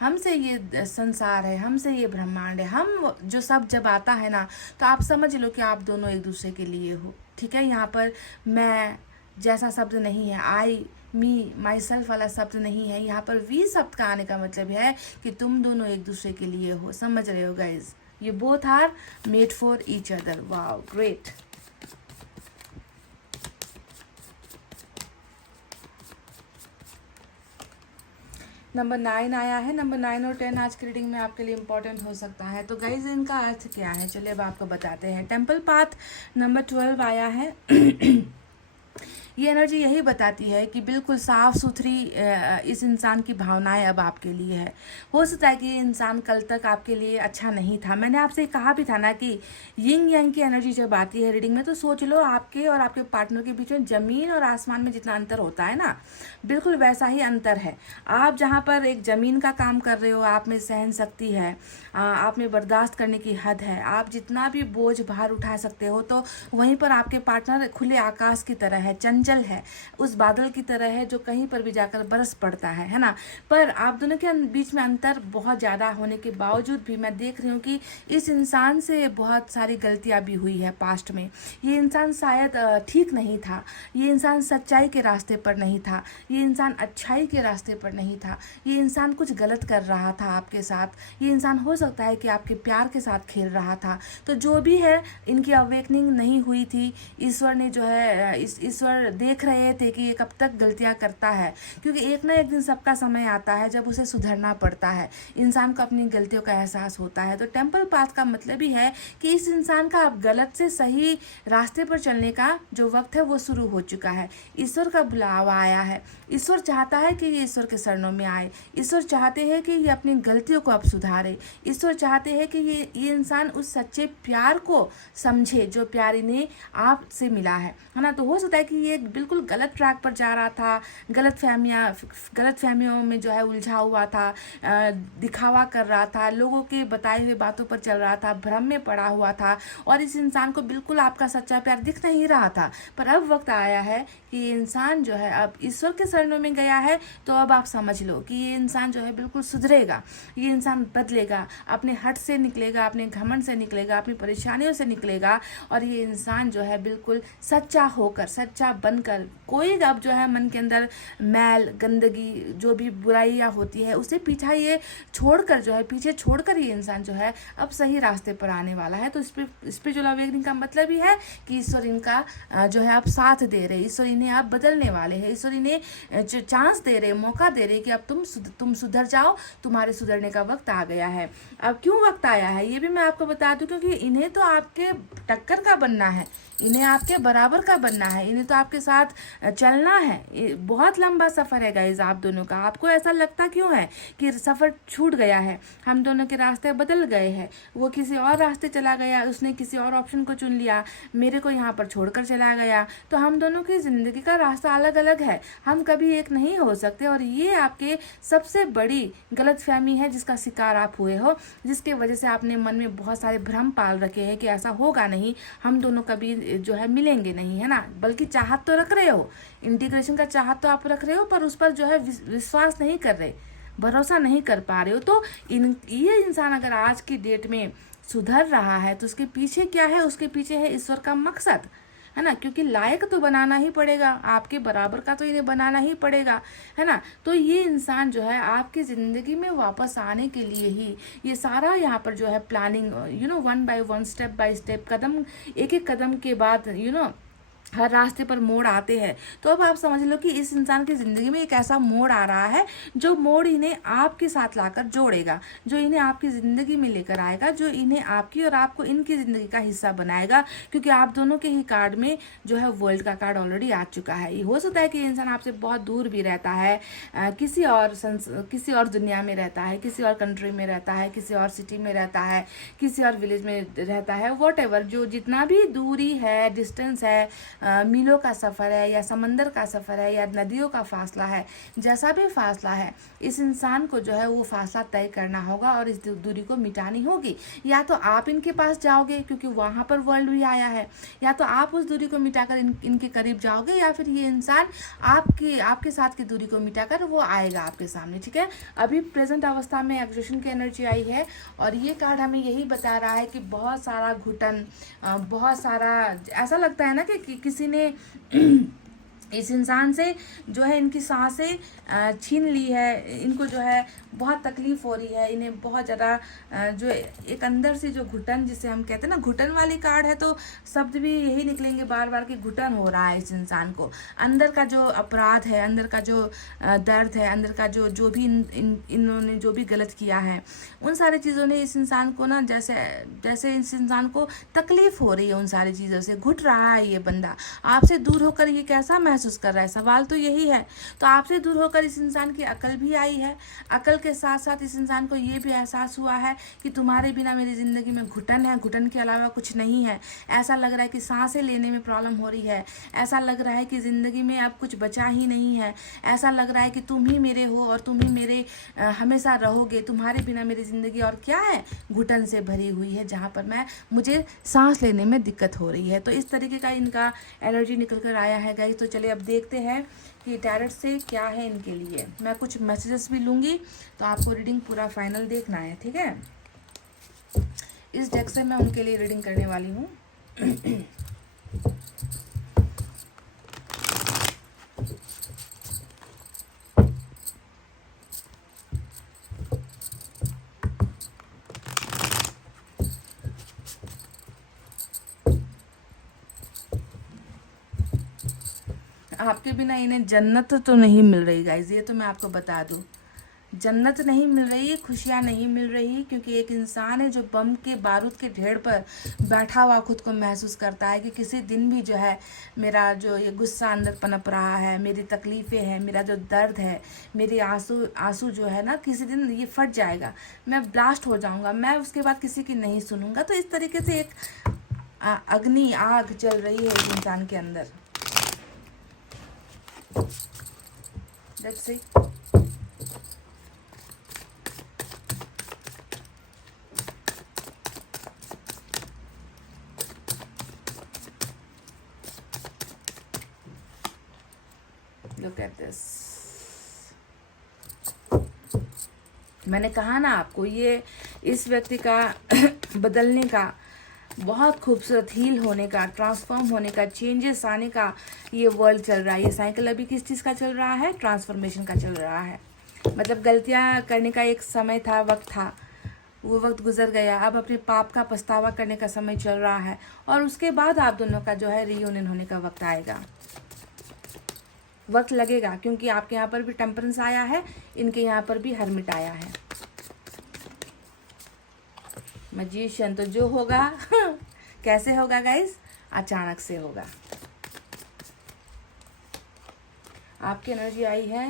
हमसे ये संसार है, हमसे ये ब्रह्मांड है। हम जो सब जब आता है ना, तो आप समझ लो कि आप दोनों एक दूसरे के लिए हो, ठीक है। यहाँ पर मैं जैसा शब्द नहीं है, आई मी माई सेल्फ वाला शब्द नहीं है। यहाँ पर वी शब्द का आने का मतलब है कि तुम दोनों एक दूसरे के लिए हो, समझ रहे हो गाइज। ये both are made for each other. Wow, great. Number 9 आया है। नंबर 9 और 10 आज की रीडिंग में आपके लिए इंपॉर्टेंट हो सकता है। तो गाइज इनका अर्थ क्या है, चलिए अब आपको बताते हैं। टेम्पल पाथ नंबर 12 आया है। ये एनर्जी यही बताती है कि बिल्कुल साफ सुथरी इस इंसान की भावनाएं अब आपके लिए है। हो सकता है कि ये इंसान कल तक आपके लिए अच्छा नहीं था। मैंने आपसे कहा भी था ना कि यिंग यांग की एनर्जी जब आती है रीडिंग में, तो सोच लो आपके और आपके पार्टनर के बीच में जमीन और आसमान में जितना अंतर होता है ना, बिल्कुल वैसा ही अंतर है। आप जहाँ पर एक जमीन का काम कर रहे हो, आप में सहन शक्ति है, आप में बर्दाश्त करने की हद है, आप जितना भी बोझ भार उठा सकते हो, तो वहीं पर आपके पार्टनर खुले आकाश की तरह है, चंचल है, उस बादल की तरह है जो कहीं पर भी जाकर बरस पड़ता है ना। पर आप दोनों के बीच में अंतर बहुत ज़्यादा होने के बावजूद भी मैं देख रही हूँ कि इस इंसान से बहुत सारी गलतियाँ भी हुई है पास्ट में। ये इंसान शायद ठीक नहीं था, ये इंसान सच्चाई के रास्ते पर नहीं था, ये इंसान अच्छाई के रास्ते पर नहीं था, ये इंसान कुछ गलत कर रहा था आपके साथ, ये इंसान हो सकता है कि आपके प्यार के साथ खेल रहा था। तो जो भी है, इनकी अवेकनिंग नहीं हुई थी। ईश्वर ने जो है ईश्वर देख रहे थे कि ये कब तक गलतियां करता है, क्योंकि एक ना एक दिन सबका समय आता है जब उसे सुधरना पड़ता है। इंसान को अपनी गलतियों का एहसास होता है। तो टेम्पल पाथ का मतलब ही है कि इस इंसान का अब गलत से सही रास्ते पर चलने का जो वक्त है वो शुरू हो चुका है। ईश्वर का बुलावा आया है। ईश्वर चाहता है कि ये ईश्वर के शरणों में आए। ईश्वर चाहते हैं कि ये अपनी गलतियों को अब सुधारे। ईश्वर चाहते हैं कि ये इंसान उस सच्चे प्यार को समझे जो प्यार इन्हें आपसे मिला है ना। तो हो सकता है कि ये बिल्कुल गलत ट्रैक पर जा रहा था, गलत फहमियों में जो है उलझा हुआ था, दिखावा कर रहा था, लोगों के बताए हुए बातों पर चल रहा था, भ्रम में पड़ा हुआ था, और इस इंसान को बिल्कुल आपका सच्चा प्यार दिख नहीं रहा था। पर अब वक्त आया है कि ये इंसान जो है अब ईश्वर के शरणों में गया है। तो अब आप समझ लो कि ये इंसान जो है बिल्कुल सुधरेगा, ये इंसान बदलेगा, अपने हट से निकलेगा, अपने घमंड से निकलेगा, अपनी परेशानियों से निकलेगा, और ये इंसान जो है बिल्कुल सच्चा होकर, सच्चा बनकर, कोई अब जो है मन के अंदर मैल गंदगी जो भी बुराइयाँ होती है उसे ये छोड़कर जो है पीछे छोड़कर ये इंसान जो है अब सही रास्ते पर आने वाला है। तो स्पिरिचुअल अवेकनिंग का मतलब ही है कि ईश्वर इनका जो है अब साथ दे रहे, ईश्वर इन्हें अब बदलने वाले हैं, ईश्वर इन्हें चांस दे रहे, मौका दे रहे कि अब तुम सुधर जाओ, तुम्हारे सुधरने का वक्त आ गया है। अब क्यों वक्त आया है ये भी मैं आपको बता दूं, क्योंकि इन्हें तो आपके टक्कर का बनना है, इन्हें आपके बराबर का बनना है, इन्हें तो आपके साथ चलना है। बहुत लंबा सफ़र है गाइज आप दोनों का। आपको ऐसा लगता क्यों है कि सफ़र छूट गया है, हम दोनों के रास्ते बदल गए हैं, वो किसी और रास्ते चला गया, उसने किसी और ऑप्शन को चुन लिया, मेरे को यहाँ पर छोड़कर चला गया। तो हम दोनों की ज़िंदगी का रास्ता अलग अलग है, हम कभी एक नहीं हो सकते। और ये आपके सबसे बड़ी गलतफहमी है जिसका शिकार आप हुए हो, जिसके वजह से आपने मन में बहुत सारे भ्रम पाल रखे हैं कि ऐसा होगा नहीं, हम दोनों कभी जो है मिलेंगे नहीं, है ना। बल्कि चाहत तो रख रहे हो, इंटीग्रेशन का चाहत तो आप रख रहे हो, पर उस पर जो है विश्वास नहीं कर रहे, भरोसा नहीं कर पा रहे हो। तो ये इंसान अगर आज की डेट में सुधर रहा है तो उसके पीछे क्या है, उसके पीछे है ईश्वर का मकसद, है ना। क्योंकि लायक तो बनाना ही पड़ेगा, आपके बराबर का तो इन्हें बनाना ही पड़ेगा, है ना। तो ये इंसान जो है आपकी ज़िंदगी में वापस आने के लिए ही ये सारा यहाँ पर जो है planning, one by one, step by step, कदम एक कदम के बाद हर रास्ते पर मोड़ आते हैं। तो अब आप समझ लो कि इस इंसान की ज़िंदगी में एक ऐसा मोड़ आ रहा है जो मोड़ इन्हें आपके साथ लाकर जोड़ेगा, जो इन्हें आपकी ज़िंदगी में लेकर आएगा, जो इन्हें आपकी और आपको इनकी ज़िंदगी का हिस्सा बनाएगा। क्योंकि आप दोनों के ही कार्ड में जो है वर्ल्ड का कार्ड ऑलरेडी आ चुका है। ये हो सकता है कि ये इंसान आपसे बहुत दूर भी रहता है, किसी और दुनिया में रहता है, किसी और कंट्री में रहता है, किसी और सिटी में रहता है, किसी और विलेज में रहता है, वॉट जो जितना भी दूरी है, डिस्टेंस है, मीलों का सफ़र है, या समंदर का सफ़र है, या नदियों का फासला है, जैसा भी फासला है, इस इंसान को जो है वो फासला तय करना होगा और इस दूरी को मिटानी होगी। या तो आप इनके पास जाओगे क्योंकि वहाँ पर वर्ल्ड भी आया है, या तो आप उस दूरी को मिटाकर इनके करीब जाओगे, या फिर ये इंसान आपके साथ की दूरी को मिटाकर वो आएगा आपके सामने। ठीक है, अभी प्रेजेंट अवस्था में एक्सप्रेशन की एनर्जी आई है, और ये कार्ड हमें यही बता रहा है कि बहुत सारा घुटन, बहुत सारा ऐसा लगता है ना कि किसी ने इस इंसान से जो है इनकी सांसें छीन ली है, इनको जो है बहुत तकलीफ हो रही है, इन्हें बहुत ज़्यादा जो एक अंदर से जो घुटन जिसे हम कहते हैं ना, घुटन वाली कार्ड है, तो शब्द भी यही निकलेंगे बार बार कि घुटन हो रहा है इस इंसान को। अंदर का जो अपराध है, अंदर का जो दर्द है, अंदर का जो भी इन्होंने जो भी गलत किया है, उन सारी चीज़ों ने इस इंसान को ना, जैसे इस इंसान को तकलीफ हो रही है, उन सारी चीज़ों से घुट रहा है ये बंदा। आपसे दूर होकर ये कैसा महसूस महसूस कर रहा है? सवाल तो यही है। तो आपसे दूर होकर इस इंसान की अकल भी आई है। अकल के साथ साथ इस इंसान को ये भी एहसास हुआ है कि तुम्हारे बिना मेरी ज़िंदगी में घुटन है, घुटन के अलावा कुछ नहीं है। ऐसा लग रहा है कि सांसें लेने में प्रॉब्लम हो रही है। ऐसा लग रहा है कि ज़िंदगी में अब कुछ बचा ही नहीं है। ऐसा लग रहा है कि तुम ही मेरे हो और तुम ही मेरे हमेशा रहोगे। तुम्हारे बिना मेरी ज़िंदगी और क्या है, घुटन से भरी हुई है, जहाँ पर मुझे सांस लेने में दिक्कत हो रही है। तो इस तरीके का इनका एनर्जी निकल कर आया है गाइस। तो चलिए अब देखते हैं कि टैरेट से क्या है इनके लिए। मैं कुछ मैसेजेस भी लूँगी, तो आपको रीडिंग पूरा फाइनल देखना है, ठीक है। इस डेक से मैं उनके लिए रीडिंग करने वाली हूँ। आपके बिना इन्हें जन्नत तो नहीं मिल रही गाइज, ये तो मैं आपको बता दूं। जन्नत नहीं मिल रही, खुशियाँ नहीं मिल रही, क्योंकि एक इंसान है जो बम के बारूद के ढेर पर बैठा हुआ खुद को महसूस करता है कि किसी दिन भी जो है मेरा जो ये गुस्सा अंदर पनप रहा है, मेरी तकलीफ़ें हैं, मेरा जो दर्द है, मेरे आंसू आंसू जो है ना, किसी दिन ये फट जाएगा, मैं ब्लास्ट हो जाऊंगा, मैं उसके बाद किसी की नहीं सुनूंगा। तो इस तरीके से एक अग्नि आग चल रही है इस इंसान के अंदर। Let's see. Look at this. मैंने कहा ना आपको, ये इस व्यक्ति का बदलने का, बहुत खूबसूरत हील होने का, ट्रांसफॉर्म होने का, चेंजेस आने का ये वर्ल्ड चल रहा है। ये साइकिल अभी किस चीज़ का चल रहा है? ट्रांसफॉर्मेशन का चल रहा है। मतलब गलतियाँ करने का एक समय था, वक्त था, वो वक्त गुजर गया। अब अपने पाप का पछतावा करने का समय चल रहा है, और उसके बाद आप दोनों का जो है रियूनियन होने का वक्त आएगा। वक्त लगेगा, क्योंकि आपके यहाँ पर भी टेम्परेंस आया है, इनके यहाँ पर भी हर्मिट आया है। मैजिशियन तो जो होगा कैसे होगा गाइस? अचानक से होगा। आपकी एनर्जी आई है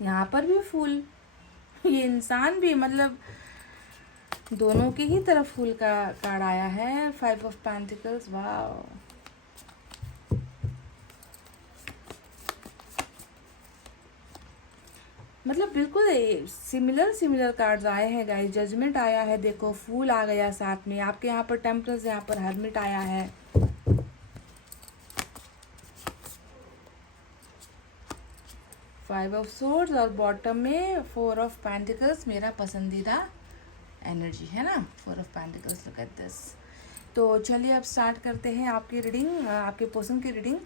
यहाँ पर भी फूल, ये इंसान भी, मतलब दोनों की ही तरफ फूल का कार्ड आया है। 5 ऑफ पेंटिकल्स, वाओ। मतलब बिल्कुल सिमिलर कार्ड्स आए हैं गाइस। जजमेंट आया है, देखो फूल आ गया साथ में। आपके यहाँ पर टेम्परेंस, यहाँ पर हर्मिट आया है। फाइव ऑफ सोर्ड्स और बॉटम में 4 ऑफ पेंटिकल्स, मेरा पसंदीदा एनर्जी है ना, 4 of pentacles. Look at this. तो चलिए अब स्टार्ट करते हैं आपकी रीडिंग, आपके पर्सन की रीडिंग,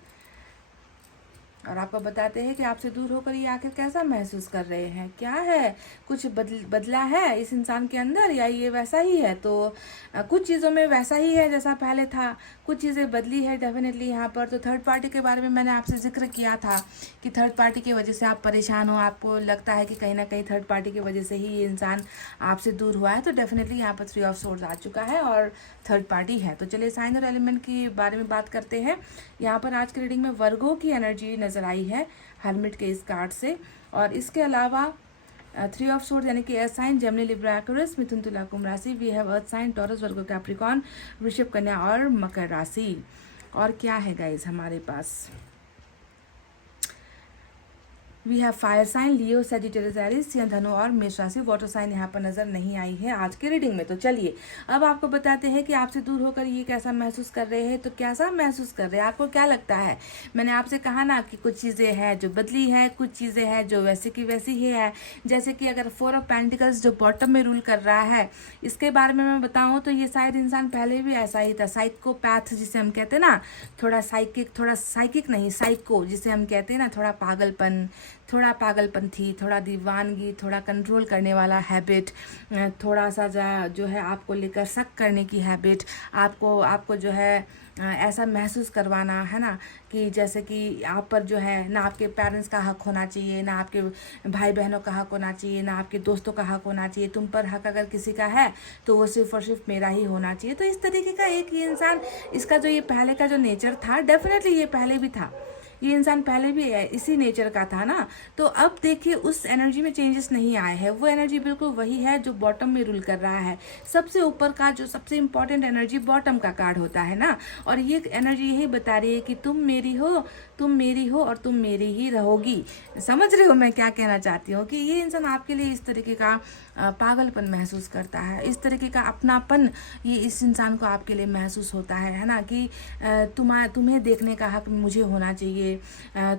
और आपको बताते हैं कि आपसे दूर होकर ये आखिर कैसा महसूस कर रहे हैं। क्या है, कुछ बदला है इस इंसान के अंदर, या ये वैसा ही है? तो कुछ चीज़ों में वैसा ही है जैसा पहले था, कुछ चीज़ें बदली है डेफिनेटली यहाँ पर। तो थर्ड पार्टी के बारे में मैंने आपसे जिक्र किया था कि थर्ड पार्टी की वजह से आप परेशान हो, आपको लगता है कि कहीं ना कहीं थर्ड पार्टी की वजह से ही ये इंसान आपसे दूर हुआ है। तो डेफिनेटली यहाँ पर 3 ऑफ सोर्ड्स आ चुका है और थर्ड पार्टी है। तो चलिए साइन और एलिमेंट के बारे में बात करते हैं। यहाँ पर आज की रीडिंग में वर्गो की एनर्जी नजर आई है हर्मिट के इस कार्ड से, और इसके अलावा 3 ऑफ सोर्ड्स यानी कि air sign, Gemini, Libra, Aquarius, मिथुन, तुला, कुंभ राशि। We have earth sign, Taurus, Virgo, Capricorn, वृषभ, कन्या और मकर राशि। और क्या है गाइस हमारे पास? We have fire sign, Leo, Sagittarius, Aries, सिंह, धनु और मेष राशि। वाटर साइन यहाँ पर नजर नहीं आई है आज के रीडिंग में। तो चलिए अब आपको बताते हैं कि आपसे दूर होकर ये कैसा महसूस कर रहे हैं। तो कैसा महसूस कर रहे हैं, आपको क्या लगता है? मैंने आपसे कहा ना कि कुछ चीज़ें हैं जो बदली है, कुछ चीज़ें हैं जो वैसे की वैसी ही है। जैसे कि अगर 4 ऑफ पेंटिकल्स जो बॉटम में रूल कर रहा है, इसके बारे में मैं बताऊँ तो ये शायद इंसान पहले भी ऐसा ही था। साइकोपैथ जिसे हम कहते हैं ना, थोड़ा साइकिक नहीं, साइको जिसे हम कहते हैं ना, थोड़ा पागलपन, थोड़ा पागलपंथी, थोड़ा दीवानगी, थोड़ा कंट्रोल करने वाला हैबिट, थोड़ा सा जो है आपको लेकर शक करने की हैबिट, आपको आपको जो है ऐसा महसूस करवाना, है ना, कि जैसे कि आप पर जो है ना आपके पेरेंट्स का हक होना चाहिए, ना आपके भाई बहनों का हक होना चाहिए, ना आपके दोस्तों का हक होना चाहिए। तुम पर हक अगर किसी का है तो वो सिर्फ और सिर्फ मेरा ही होना चाहिए। तो इस तरीके का एक ये इंसान, इसका जो ये पहले का जो नेचर था, डेफिनेटली ये पहले भी था, ये इंसान पहले भी इसी नेचर का था ना। तो अब देखिए उस एनर्जी में चेंजेस नहीं आए हैं, वो एनर्जी बिल्कुल वही है जो बॉटम में रूल कर रहा है। सबसे ऊपर का जो सबसे इंपॉर्टेंट एनर्जी बॉटम का कार्ड होता है ना, और ये एनर्जी यही बता रही है कि तुम मेरी हो, तुम मेरी हो और तुम मेरी ही रहोगी। समझ रहे हो मैं क्या कहना चाहती हूँ, कि ये इंसान आपके लिए इस तरीके का पागलपन महसूस करता है, इस तरीके का अपनापन ये इस इंसान को आपके लिए महसूस होता है ना, कि तुम्हें देखने का हक मुझे होना चाहिए,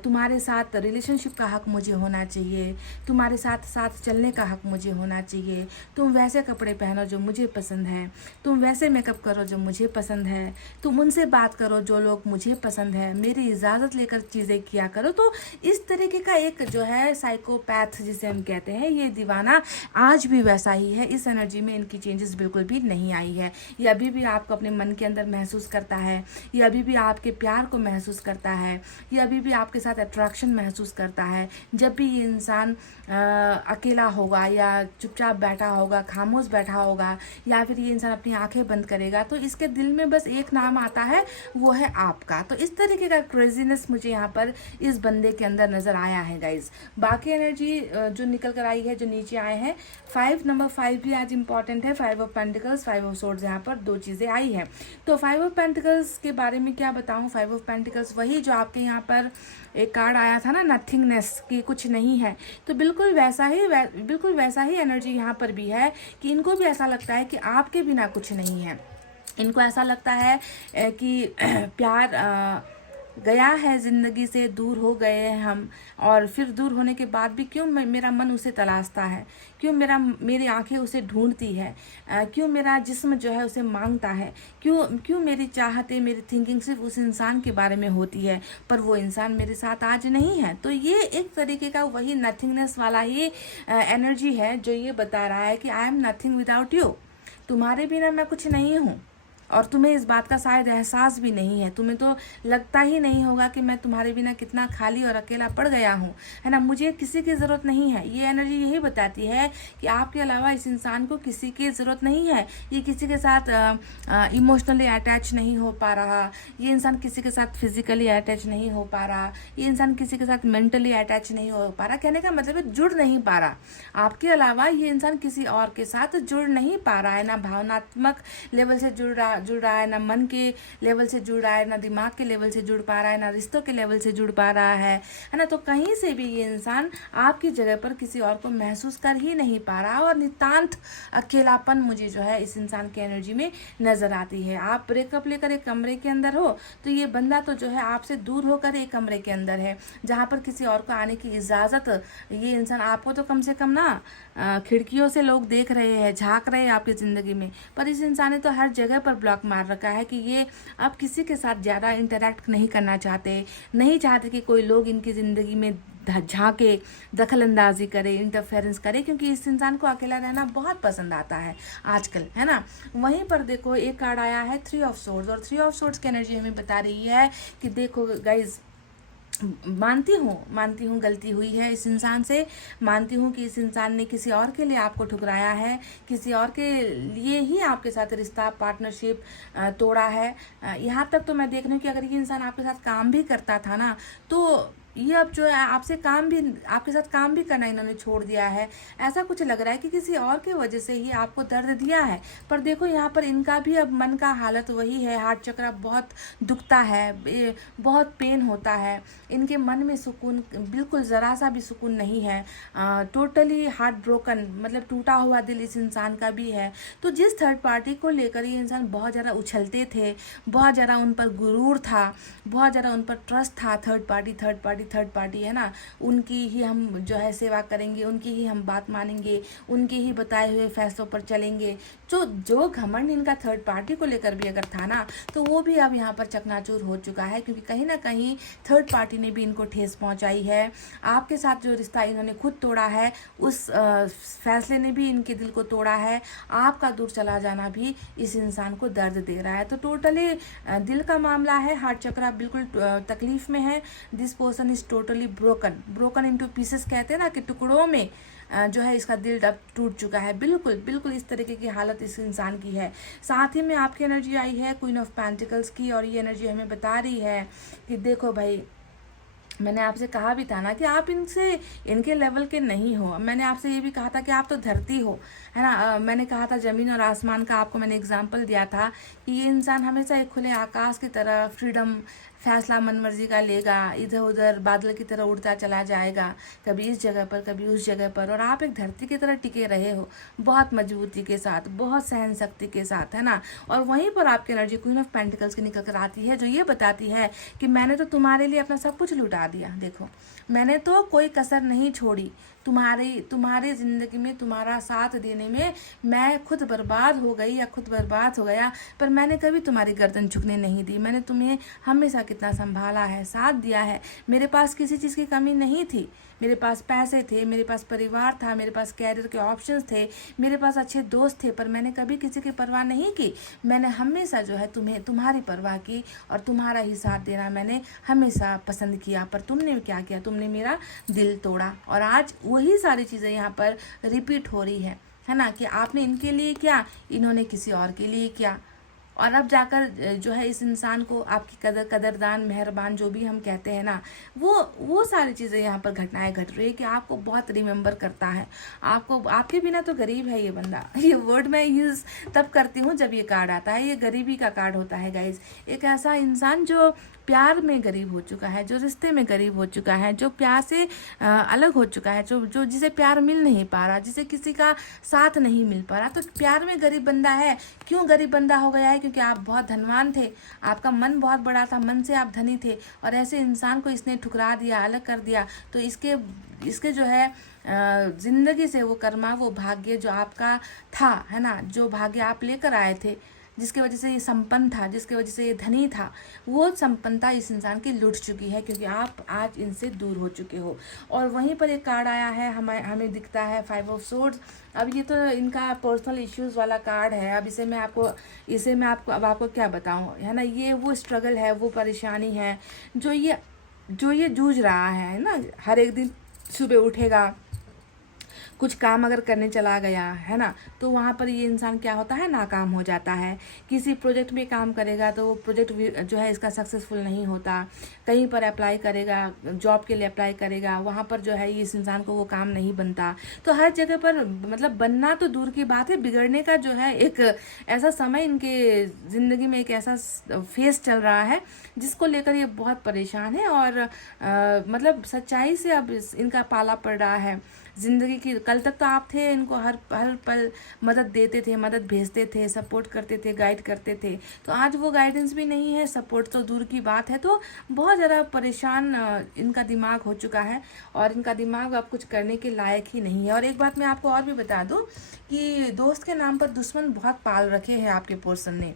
तुम्हारे साथ रिलेशनशिप का हक मुझे होना चाहिए, तुम्हारे साथ साथ चलने का हक मुझे होना चाहिए, तुम वैसे कपड़े पहनो जो मुझे पसंद है, तुम वैसे मेकअप करो जो मुझे पसंद है, तुम उनसे बात करो जो लोग मुझे पसंद है, मेरी इजाज़त लेकर चीज़ें किया करो। तो इस तरीके का एक जो है साइकोपैथ जिसे हम कहते हैं, ये दीवाना आज भी वैसा ही है। इस एनर्जी में इनकी चेंजेस बिल्कुल भी नहीं आई है। ये अभी भी आपको अपने मन के अंदर महसूस करता है, ये अभी भी आपके प्यार को महसूस करता है, ये अभी भी आपके साथ अट्रैक्शन महसूस करता है। जब भी ये इंसान अकेला होगा या चुपचाप बैठा होगा, खामोश बैठा होगा, या फिर ये इंसान अपनी आंखें बंद करेगा, तो इसके दिल में बस एक नाम आता है, वो है आपका। तो इस तरीके का क्रेजीनेस मुझे यहाँ पर इस बंदे के अंदर नज़र आया है गाइज। बाकी एनर्जी जो निकल कर आई है, जो नीचे आए हैं, नंबर 5 भी आज इंपॉर्टेंट है। 5 ऑफ पेंटिकल्स, 5 ऑफ सोर्ड्स, यहाँ पर दो चीज़ें आई हैं। तो 5 ऑफ पेंटिकल्स के बारे में क्या बताऊँ। 5 ऑफ पेंटिकल्स वही जो आपके यहाँ पर एक कार्ड आया था ना, नथिंगनेस, की कुछ नहीं है, तो बिल्कुल वैसा ही एनर्जी यहाँ पर भी है, कि इनको भी ऐसा लगता है कि आपके बिना कुछ नहीं है। इनको ऐसा लगता है कि प्यार गया है, ज़िंदगी से दूर हो गए हैं हम, और फिर दूर होने के बाद भी क्यों मेरा मन उसे तलाशता है, क्यों मेरी आंखें उसे ढूंढती है, क्यों मेरा जिस्म जो है उसे मांगता है, क्यों मेरी चाहतें, मेरी थिंकिंग सिर्फ उस इंसान के बारे में होती है, पर वो इंसान मेरे साथ आज नहीं है। तो ये एक तरीके का वही नथिंगनेस वाला ही एनर्जी है, जो ये बता रहा है कि I am nothing without you, तुम्हारे बिना मैं कुछ नहीं हूँ, और तुम्हें इस बात का शायद एहसास भी नहीं है। तुम्हें तो लगता ही नहीं होगा कि मैं तुम्हारे बिना कितना खाली और अकेला पड़ गया हूँ, है ना। मुझे किसी की ज़रूरत नहीं है। ये एनर्जी यही बताती है कि आपके अलावा इस इंसान को किसी की ज़रूरत नहीं है। ये किसी के साथ इमोशनली अटैच नहीं हो पा रहा, ये इंसान किसी के साथ फिजिकली अटैच नहीं हो पा रहा, ये इंसान किसी के साथ मेंटली अटैच नहीं हो पा रहा। कहने का मतलब है जुड़ नहीं पा रहा। आपके अलावा ये इंसान किसी और के साथ जुड़ नहीं पा रहा है, ना भावनात्मक लेवल से जुड़ रहा है, ना मन के लेवल से जुड़ रहा है, ना दिमाग के लेवल से जुड़ पा रहा है, ना रिश्तों के लेवल से जुड़ पा रहा है ना। तो कहीं से भी ये इंसान आपकी जगह पर किसी और को महसूस कर ही नहीं पा रहा, और नितांत अकेलापन मुझे जो है इस इंसान की एनर्जी में नजर आती है। आप ब्रेकअप लेकर एक कमरे के अंदर हो, तो ये बंदा तो जो है आपसे दूर होकर एक कमरे के अंदर है, जहाँ पर किसी और को आने की इजाज़त, ये इंसान आपको तो कम से कम ना खिड़कियों से लोग देख रहे हैं, झांक रहे हैं आपकी ज़िंदगी में, पर इस इंसान ने तो हर जगह पर ब्लॉक मार रखा है कि ये अब किसी के साथ ज़्यादा इंटरेक्ट नहीं करना चाहते, नहीं चाहते कि कोई लोग इनकी ज़िंदगी में झांके, दखल अंदाजी करे, इंटरफेरेंस करे, क्योंकि इस इंसान को अकेला रहना बहुत पसंद आता है आजकल, है ना। वहीं पर देखो एक कार्ड आया है 3 ऑफ सोर्ड्स, और 3 ऑफ सोर्ड्स की एनर्जी हमें बता रही है कि देखो गाइज, मानती हूँ गलती हुई है इस इंसान से, मानती हूँ कि इस इंसान ने किसी और के लिए आपको ठुकराया है, किसी और के लिए ही आपके साथ रिश्ता, पार्टनरशिप तोड़ा है। यहाँ तक तो मैं देख रही हूँ कि अगर ये इंसान आपके साथ काम भी करता था ना, तो ये अब जो है आपके साथ काम भी करना इन्होंने छोड़ दिया है। ऐसा कुछ लग रहा है कि किसी और की वजह से ही आपको दर्द दिया है। पर देखो यहाँ पर इनका भी अब मन का हालत वही है, हार्ट चक्र बहुत दुखता है, बहुत पेन होता है, इनके मन में सुकून बिल्कुल ज़रा सा भी सुकून नहीं है, टोटली हार्ट ब्रोकन, मतलब टूटा हुआ दिल इस इंसान का भी है। तो जिस थर्ड पार्टी को लेकर ये इंसान बहुत ज़्यादा उछलते थे, बहुत ज़्यादा उन पर गुरूर था, बहुत ज़्यादा उन पर ट्रस्ट था, थर्ड पार्टी थर्ड पार्टी है ना, उनकी ही हम जो है सेवा करेंगे, उनकी ही हम बात मानेंगे, उनके ही बताए हुए फैसलों पर चलेंगे। जो घमंड इनका थर्ड पार्टी को लेकर भी अगर था ना, तो वो भी अब यहाँ पर चकनाचूर हो चुका है, क्योंकि कहीं ना कहीं थर्ड पार्टी ने भी इनको ठेस पहुंचाई है। आपके साथ जो रिश्ता इन्होंने खुद तोड़ा है, उस फैसले ने भी इनके दिल को तोड़ा है। आपका दूर चला जाना भी इस इंसान को दर्द दे रहा है। तो टोटली दिल का मामला है, हार्ट चक्रा बिल्कुल तकलीफ में है। This person is totally broken into pieces, कहते हैं ना कि टुकड़ों में जो है इसका दिल अब टूट चुका है। बिल्कुल बिल्कुल इस तरीके की हालत इस इंसान की है। साथ ही में आपकी एनर्जी आई है क्वीन ऑफ पेंटिकल्स की, और ये एनर्जी हमें बता रही है कि देखो भाई, मैंने आपसे कहा भी था ना कि आप इनके लेवल के नहीं हो। मैंने आपसे ये भी कहा था कि आप तो धरती हो, है ना। मैंने कहा था ज़मीन और आसमान का, आपको मैंने एग्जांपल दिया था कि ये इंसान हमेशा एक खुले आकाश की तरह फ्रीडम, फैसला मनमर्जी का लेगा, इधर उधर बादल की तरह उड़ता चला जाएगा, कभी इस जगह पर कभी उस जगह पर। और आप एक धरती की तरह टिके रहे हो, बहुत मजबूती के साथ, बहुत सहन शक्ति के साथ, है ना। और वहीं पर आपकी एनर्जी क्वीन ऑफ पेंटिकल्स की निकल कर आती है, जो ये बताती है कि मैंने तो तुम्हारे लिए अपना सब कुछ लुटा दिया। देखो, मैंने तो कोई कसर नहीं छोड़ी तुम्हारी ज़िंदगी में, तुम्हारा साथ देने में। मैं खुद बर्बाद हो गई या खुद बर्बाद हो गया, पर मैंने कभी तुम्हारी गर्दन झुकने नहीं दी। मैंने तुम्हें हमेशा कितना संभाला है, साथ दिया है। मेरे पास किसी चीज़ की कमी नहीं थी। मेरे पास पैसे थे, मेरे पास परिवार था, मेरे पास कैरियर के ऑप्शंस थे, मेरे पास अच्छे दोस्त थे, पर मैंने कभी किसी की परवाह नहीं की। मैंने हमेशा जो है तुम्हारी परवाह की, और तुम्हारा ही साथ देना मैंने हमेशा पसंद किया। पर तुमने क्या किया, तुमने मेरा दिल तोड़ा। और आज वही सारी चीज़ें यहाँ पर रिपीट हो रही है ना, कि आपने इनके लिए किया, इन्होंने किसी और के लिए किया। और अब जाकर जो है इस इंसान को आपकी कदरदान, मेहरबान जो भी हम कहते हैं ना, वो सारी चीज़ें यहाँ पर घटनाएं घट रही है कि आपको बहुत रिमेम्बर करता है। आपके बिना तो गरीब है ये बंदा। ये वर्ड मैं यूज़ तब करती हूँ जब ये कार्ड आता है। ये गरीबी का कार्ड होता है गाइज। एक ऐसा इंसान जो प्यार में गरीब हो चुका है, जो रिश्ते में गरीब हो चुका है, जो प्यार से अलग हो चुका है, जो जिसे प्यार मिल नहीं पा रहा, जिसे किसी का साथ नहीं मिल पा रहा, तो प्यार में गरीब बंदा है। क्यों गरीब बंदा हो गया है? क्योंकि आप बहुत धनवान थे, आपका मन बहुत बड़ा था, मन से आप धनी थे, और ऐसे इंसान को इसने ठुकरा दिया, अलग कर दिया। तो इसके जो है जिंदगी से वो कर्मा, वो भाग्य जो आपका था, है ना, जो भाग्य आप लेकर आए थे, जिसकी वजह से ये संपन्न था, जिसकी वजह से ये धनी था, वो संपन्नता इस इंसान की लुट चुकी है, क्योंकि आप आज इनसे दूर हो चुके हो। और वहीं पर एक कार्ड आया है, हमें दिखता है 5 ऑफ सोर्ड्स। अब ये तो इनका पर्सनल इश्यूज़ वाला कार्ड है। अब इसे मैं आपको अब आपको क्या बताऊं, है ना। ये वो स्ट्रगल है, वो परेशानी है जो ये जूझ रहा है ना। हर एक दिन सुबह उठेगा, कुछ काम अगर करने चला गया, है ना, तो वहाँ पर ये इंसान क्या होता है, नाकाम हो जाता है। किसी प्रोजेक्ट में काम करेगा तो वो प्रोजेक्ट जो है इसका सक्सेसफुल नहीं होता। कहीं पर अप्लाई करेगा, जॉब के लिए अप्लाई करेगा, वहाँ पर जो है इस इंसान को वो काम नहीं बनता। तो हर जगह पर मतलब बनना तो दूर की बात है, बिगड़ने का जो है एक ऐसा समय इनके ज़िंदगी में, एक ऐसा फेस चल रहा है जिसको लेकर ये बहुत परेशान है। और मतलब सच्चाई से अब इनका पाला पड़ रहा है ज़िंदगी की। कल तक तो आप थे, इनको हर पल मदद देते थे, मदद भेजते थे, सपोर्ट करते थे, गाइड करते थे। तो आज वो गाइडेंस भी नहीं है, सपोर्ट तो दूर की बात है। तो बहुत ज़्यादा परेशान इनका दिमाग हो चुका है, और इनका दिमाग अब कुछ करने के लायक ही नहीं है। और एक बात मैं आपको और भी बता दूं कि दोस्त के नाम पर दुश्मन बहुत पाल रखे हैं आपके पर्सन ने,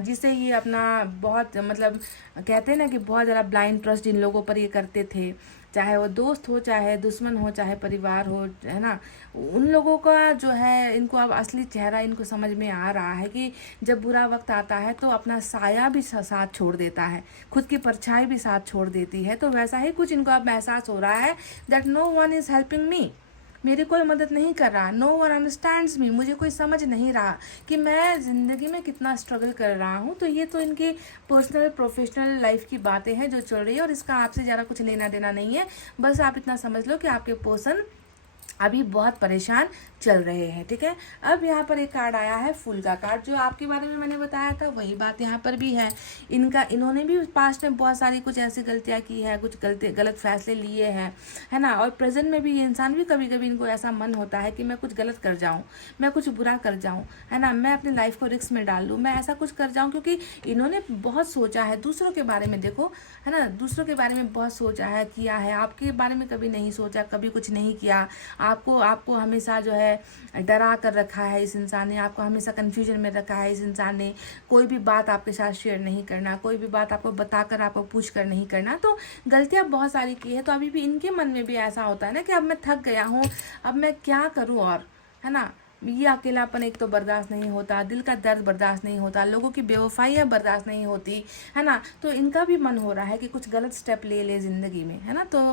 जिससे ये अपना बहुत मतलब कहते हैं ना कि बहुत ज़्यादा ब्लाइंड ट्रस्ट इन लोगों पर ये करते थे, चाहे वो दोस्त हो, चाहे दुश्मन हो, चाहे परिवार हो, है ना। उन लोगों का जो है, इनको अब असली चेहरा इनको समझ में आ रहा है कि जब बुरा वक्त आता है तो अपना साया भी साथ छोड़ देता है, खुद की परछाई भी साथ छोड़ देती है। तो वैसा ही कुछ इनको अब एहसास हो रहा है that no one is helping me, मेरी कोई मदद नहीं कर रहा, नो वन अंडरस्टैंड्स मी, मुझे कोई समझ नहीं रहा कि मैं ज़िंदगी में कितना स्ट्रगल कर रहा हूँ। तो ये तो इनकी पर्सनल प्रोफेशनल लाइफ की बातें हैं जो चल रही है, और इसका आपसे ज़्यादा कुछ लेना देना नहीं है। बस आप इतना समझ लो कि आपके पर्सन अभी बहुत परेशान चल रहे हैं। ठीक है, अब यहाँ पर एक कार्ड आया है फूल का कार्ड, जो आपके बारे में मैंने बताया था वही बात यहाँ पर भी है। इन्होंने भी पास्ट में बहुत सारी कुछ ऐसी गलतियाँ की है, कुछ गलत फैसले लिए हैं, है ना। और प्रेजेंट में भी ये इंसान भी कभी कभी इनको ऐसा मन होता है कि मैं कुछ गलत कर जाऊँ, मैं कुछ बुरा कर जाऊँ, है ना, मैं अपनी लाइफ को रिस्क में डाल लूँ, मैं ऐसा कुछ कर जाऊँ, क्योंकि इन्होंने बहुत सोचा है दूसरों के बारे में। देखो, है ना, दूसरों के बारे में बहुत सोचा है, किया है, आपके बारे में कभी नहीं सोचा, कभी कुछ नहीं किया। आपको हमेशा जो है डरा कर रखा है इस इंसान ने, आपको हमेशा कंफ्यूजन में रखा है इस इंसान ने। कोई भी बात आपके साथ शेयर नहीं करना, कोई भी बात आपको बताकर आपको पूछ कर नहीं करना। तो गलतियां बहुत सारी की है। तो अभी भी इनके मन में भी ऐसा होता है ना कि अब मैं थक गया हूँ, अब मैं क्या करूँ, और है ना, ये अकेलापन एक तो बर्दाश्त नहीं होता, दिल का दर्द बर्दाश्त नहीं होता, लोगों की बेवफाइयाँ बर्दाश्त नहीं होती, है ना। तो इनका भी मन हो रहा है कि कुछ गलत स्टेप ले ज़िंदगी में, है ना। तो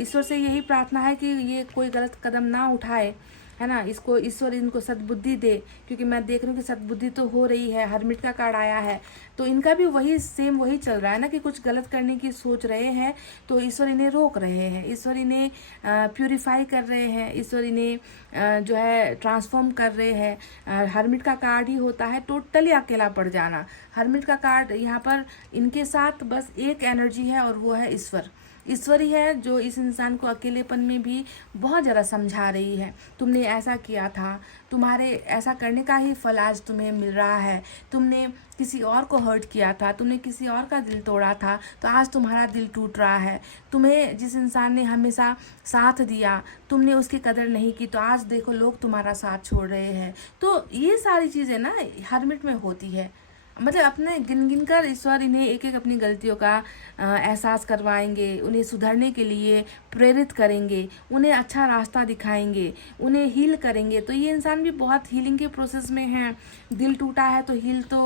ईश्वर से यही प्रार्थना है कि ये कोई गलत कदम ना उठाए, है ना। इसको ईश्वर इनको सद्बुद्धि दे, क्योंकि मैं देख रही हूँ कि सद्बुद्धि तो हो रही है। हरमिट का कार्ड आया है, तो इनका भी वही सेम वही चल रहा है ना कि कुछ गलत करने की सोच रहे हैं, तो ईश्वर इन्हें रोक रहे हैं, ईश्वर इन्हें प्यूरिफाई कर रहे हैं, ईश्वर इन्हें जो है ट्रांसफॉर्म कर रहे हैं। हरमिट का कार्ड ही होता है टोटली अकेला पड़ जाना। हरमिट का कार्ड यहाँ पर इनके साथ बस एक एनर्जी है, और वो है ईश्वर। ईश्वर ही है जो इस इंसान को अकेलेपन में भी बहुत ज़्यादा समझा रही है। तुमने ऐसा किया था, तुम्हारे ऐसा करने का ही फल आज तुम्हें मिल रहा है। तुमने किसी और को हर्ट किया था, तुमने किसी और का दिल तोड़ा था, तो आज तुम्हारा दिल टूट रहा है। तुम्हें जिस इंसान ने हमेशा साथ दिया, तुमने उसकी कदर नहीं की, तो आज देखो लोग तुम्हारा साथ छोड़ रहे हैं। तो ये सारी चीज़ें ना हरमिट में होती है। मतलब अपने गिन गिन कर ईश्वर इन्हें एक एक अपनी गलतियों का एहसास करवाएंगे, उन्हें सुधरने के लिए प्रेरित करेंगे, उन्हें अच्छा रास्ता दिखाएंगे, उन्हें हील करेंगे। तो ये इंसान भी बहुत हीलिंग के प्रोसेस में है। दिल टूटा है तो हील तो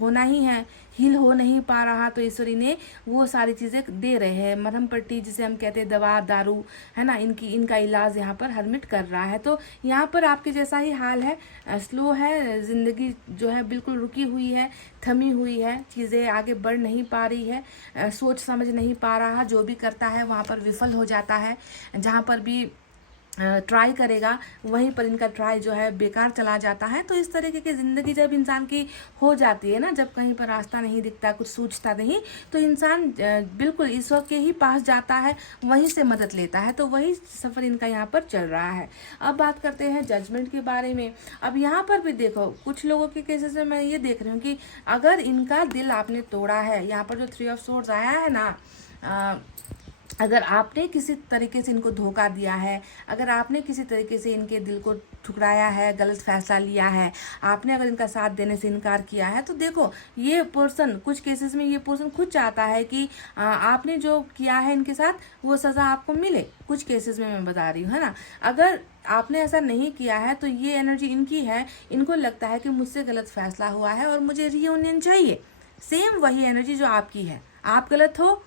होना ही है, हील हो नहीं पा रहा तो ईश्वर इन्हें वो सारी चीज़ें दे रहे हैं। मरहम पट्टी जिसे हम कहते हैं, दवा दारू, है ना, इनका इलाज यहाँ पर हरमिट कर रहा है। तो यहाँ पर आपके जैसा ही हाल है, स्लो है ज़िंदगी, जो है बिल्कुल रुकी हुई है, थमी हुई है, चीज़ें आगे बढ़ नहीं पा रही है, सोच समझ नहीं पा रहा, जो भी करता है वहाँ पर विफल हो जाता है। जहाँ पर भी ट्राई करेगा वहीं पर इनका ट्राई जो है बेकार चला जाता है। तो इस तरीके की ज़िंदगी जब इंसान की हो जाती है ना, जब कहीं पर रास्ता नहीं दिखता, कुछ सूझता नहीं, तो इंसान बिल्कुल ईश्वर के ही पास जाता है, वहीं से मदद लेता है। तो वही सफ़र इनका यहाँ पर चल रहा है। अब बात करते हैं जजमेंट के बारे में। अब यहाँ पर भी देखो, कुछ लोगों के केसेस में मैं ये देख रही हूँ कि अगर इनका दिल आपने तोड़ा है, यहाँ पर जो 3 ऑफ सोर्ड्स आया है ना, अगर आपने किसी तरीके से इनको धोखा दिया है, अगर आपने किसी तरीके से इनके दिल को ठुकराया है, गलत फैसला लिया है, आपने अगर इनका साथ देने से इनकार किया है, तो देखो ये पर्सन, कुछ केसेस में ये पर्सन खुद चाहता है कि आपने जो किया है इनके साथ वो सज़ा आपको मिले। कुछ केसेस में मैं बता रही हूँ, है ना। अगर आपने ऐसा नहीं किया है तो ये एनर्जी इनकी है, इनको लगता है कि मुझसे गलत फैसला हुआ है और मुझे रीयूनियन चाहिए। सेम वही एनर्जी जो आपकी है, आप गलत हो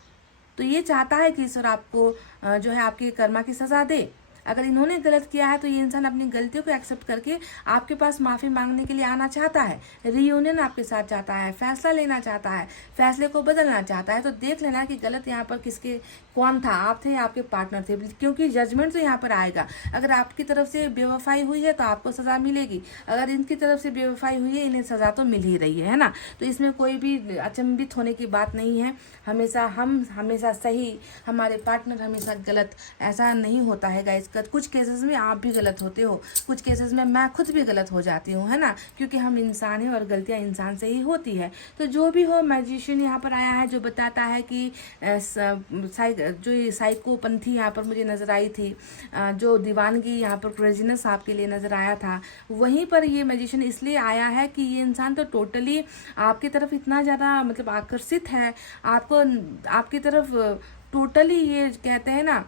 तो ये चाहता है कि ईश्वर आपको जो है आपकी कर्मा की सज़ा दे। अगर इन्होंने गलत किया है तो ये इंसान अपनी गलतियों को एक्सेप्ट करके आपके पास माफ़ी मांगने के लिए आना चाहता है, रीयूनियन आपके साथ चाहता है, फैसला लेना चाहता है, फैसले को बदलना चाहता है। तो देख लेना कि गलत यहाँ पर किसके कौन था, आप थे या आपके पार्टनर थे, क्योंकि जजमेंट तो यहाँ पर आएगा। अगर आपकी तरफ से बेवफाई हुई है तो आपको सज़ा मिलेगी, अगर इनकी तरफ से बेवफाई हुई है इन्हें सज़ा तो मिल ही रही है ना। तो इसमें कोई भी अचंभित होने की बात नहीं है। हम हमेशा सही, हमारे पार्टनर हमेशा गलत, ऐसा नहीं होता है गाइस। कुछ केसेस में आप भी गलत होते हो, कुछ केसेस में मैं खुद भी गलत हो जाती हूँ, है ना, क्योंकि हम इंसान हैं और गलतियाँ इंसान से ही होती है। तो जो भी हो, मैजिशियन यहाँ पर आया है जो बताता है कि जो ये साइकोपंथी यहाँ पर मुझे नज़र आई थी, जो दीवानगी यहाँ पर क्रेजीनेस आपके लिए नज़र आया था, वहीं पर ये मैजिशियन इसलिए आया है कि ये इंसान तो टोटली आपकी तरफ इतना ज़्यादा मतलब आकर्षित है, आपकी तरफ टोटली, ये कहते हैं ना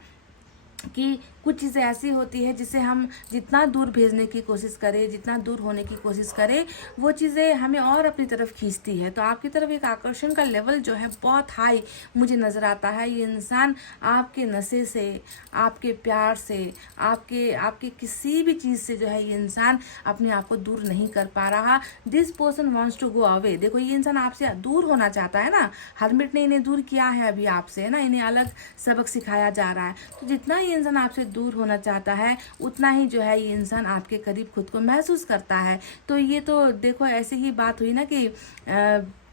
कि कुछ चीज़ें ऐसी होती है जिसे हम जितना दूर भेजने की कोशिश करें, जितना दूर होने की कोशिश करें, वो चीज़ें हमें और अपनी तरफ खींचती है। तो आपकी तरफ एक आकर्षण का लेवल जो है बहुत हाई मुझे नज़र आता है। ये इंसान आपके नशे से, आपके प्यार से, आपके किसी भी चीज़ से जो है ये इंसान अपने आप को दूर नहीं कर पा रहा। This person wants to go away. देखो ये इंसान आपसे दूर होना चाहता है ना, हरमिट ने इन्हें दूर किया है अभी आपसे, है ना, इन्हें अलग सबक सिखाया जा रहा है। तो जितना ये इंसान आपसे दूर होना चाहता है उतना ही जो है ये इंसान आपके करीब खुद को महसूस करता है। तो ये तो देखो ऐसी ही बात हुई ना कि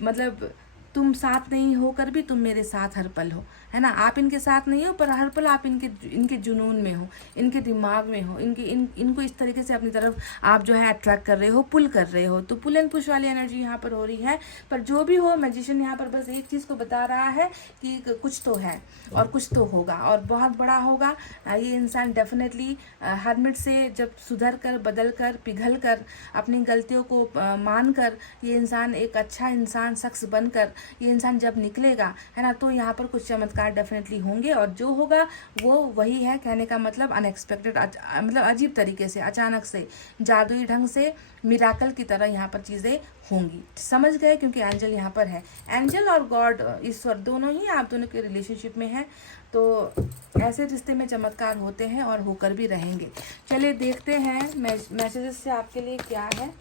मतलब तुम साथ नहीं होकर भी तुम मेरे साथ हर पल हो, है ना। आप इनके साथ नहीं हो पर हर पल आप इनके जुनून में हो, इनके दिमाग में हो, इनको इस तरीके से अपनी तरफ आप जो है अट्रैक्ट कर रहे हो, पुल कर रहे हो। तो पुल एंड पुश वाली एनर्जी यहाँ पर हो रही है। पर जो भी हो, मैजिशियन यहाँ पर बस एक चीज़ को बता रहा है कि कुछ तो है और कुछ तो होगा और बहुत बड़ा होगा। ये इंसान डेफिनेटली हरमिट से जब सुधर कर, बदल कर, पिघल कर, अपनी गलतियों को मान कर, ये इंसान एक अच्छा इंसान शख्स बनकर ये इंसान जब निकलेगा, है ना, तो यहाँ पर कुछ चमत्कार डेफिनेटली होंगे। और जो होगा वो वही है, कहने का मतलब अनएक्सपेक्टेड, मतलब अजीब तरीके से, अचानक से, जादुई ढंग से, मिराकल की तरह यहाँ पर चीज़ें होंगी। समझ गए? क्योंकि एंजल यहाँ पर है। एंजल और गॉड, ईश्वर, दोनों ही आप दोनों के रिलेशनशिप में है। तो ऐसे रिश्ते में चमत्कार होते हैं और होकर भी रहेंगे। चलिए देखते हैं मैसेजेस से आपके लिए क्या है।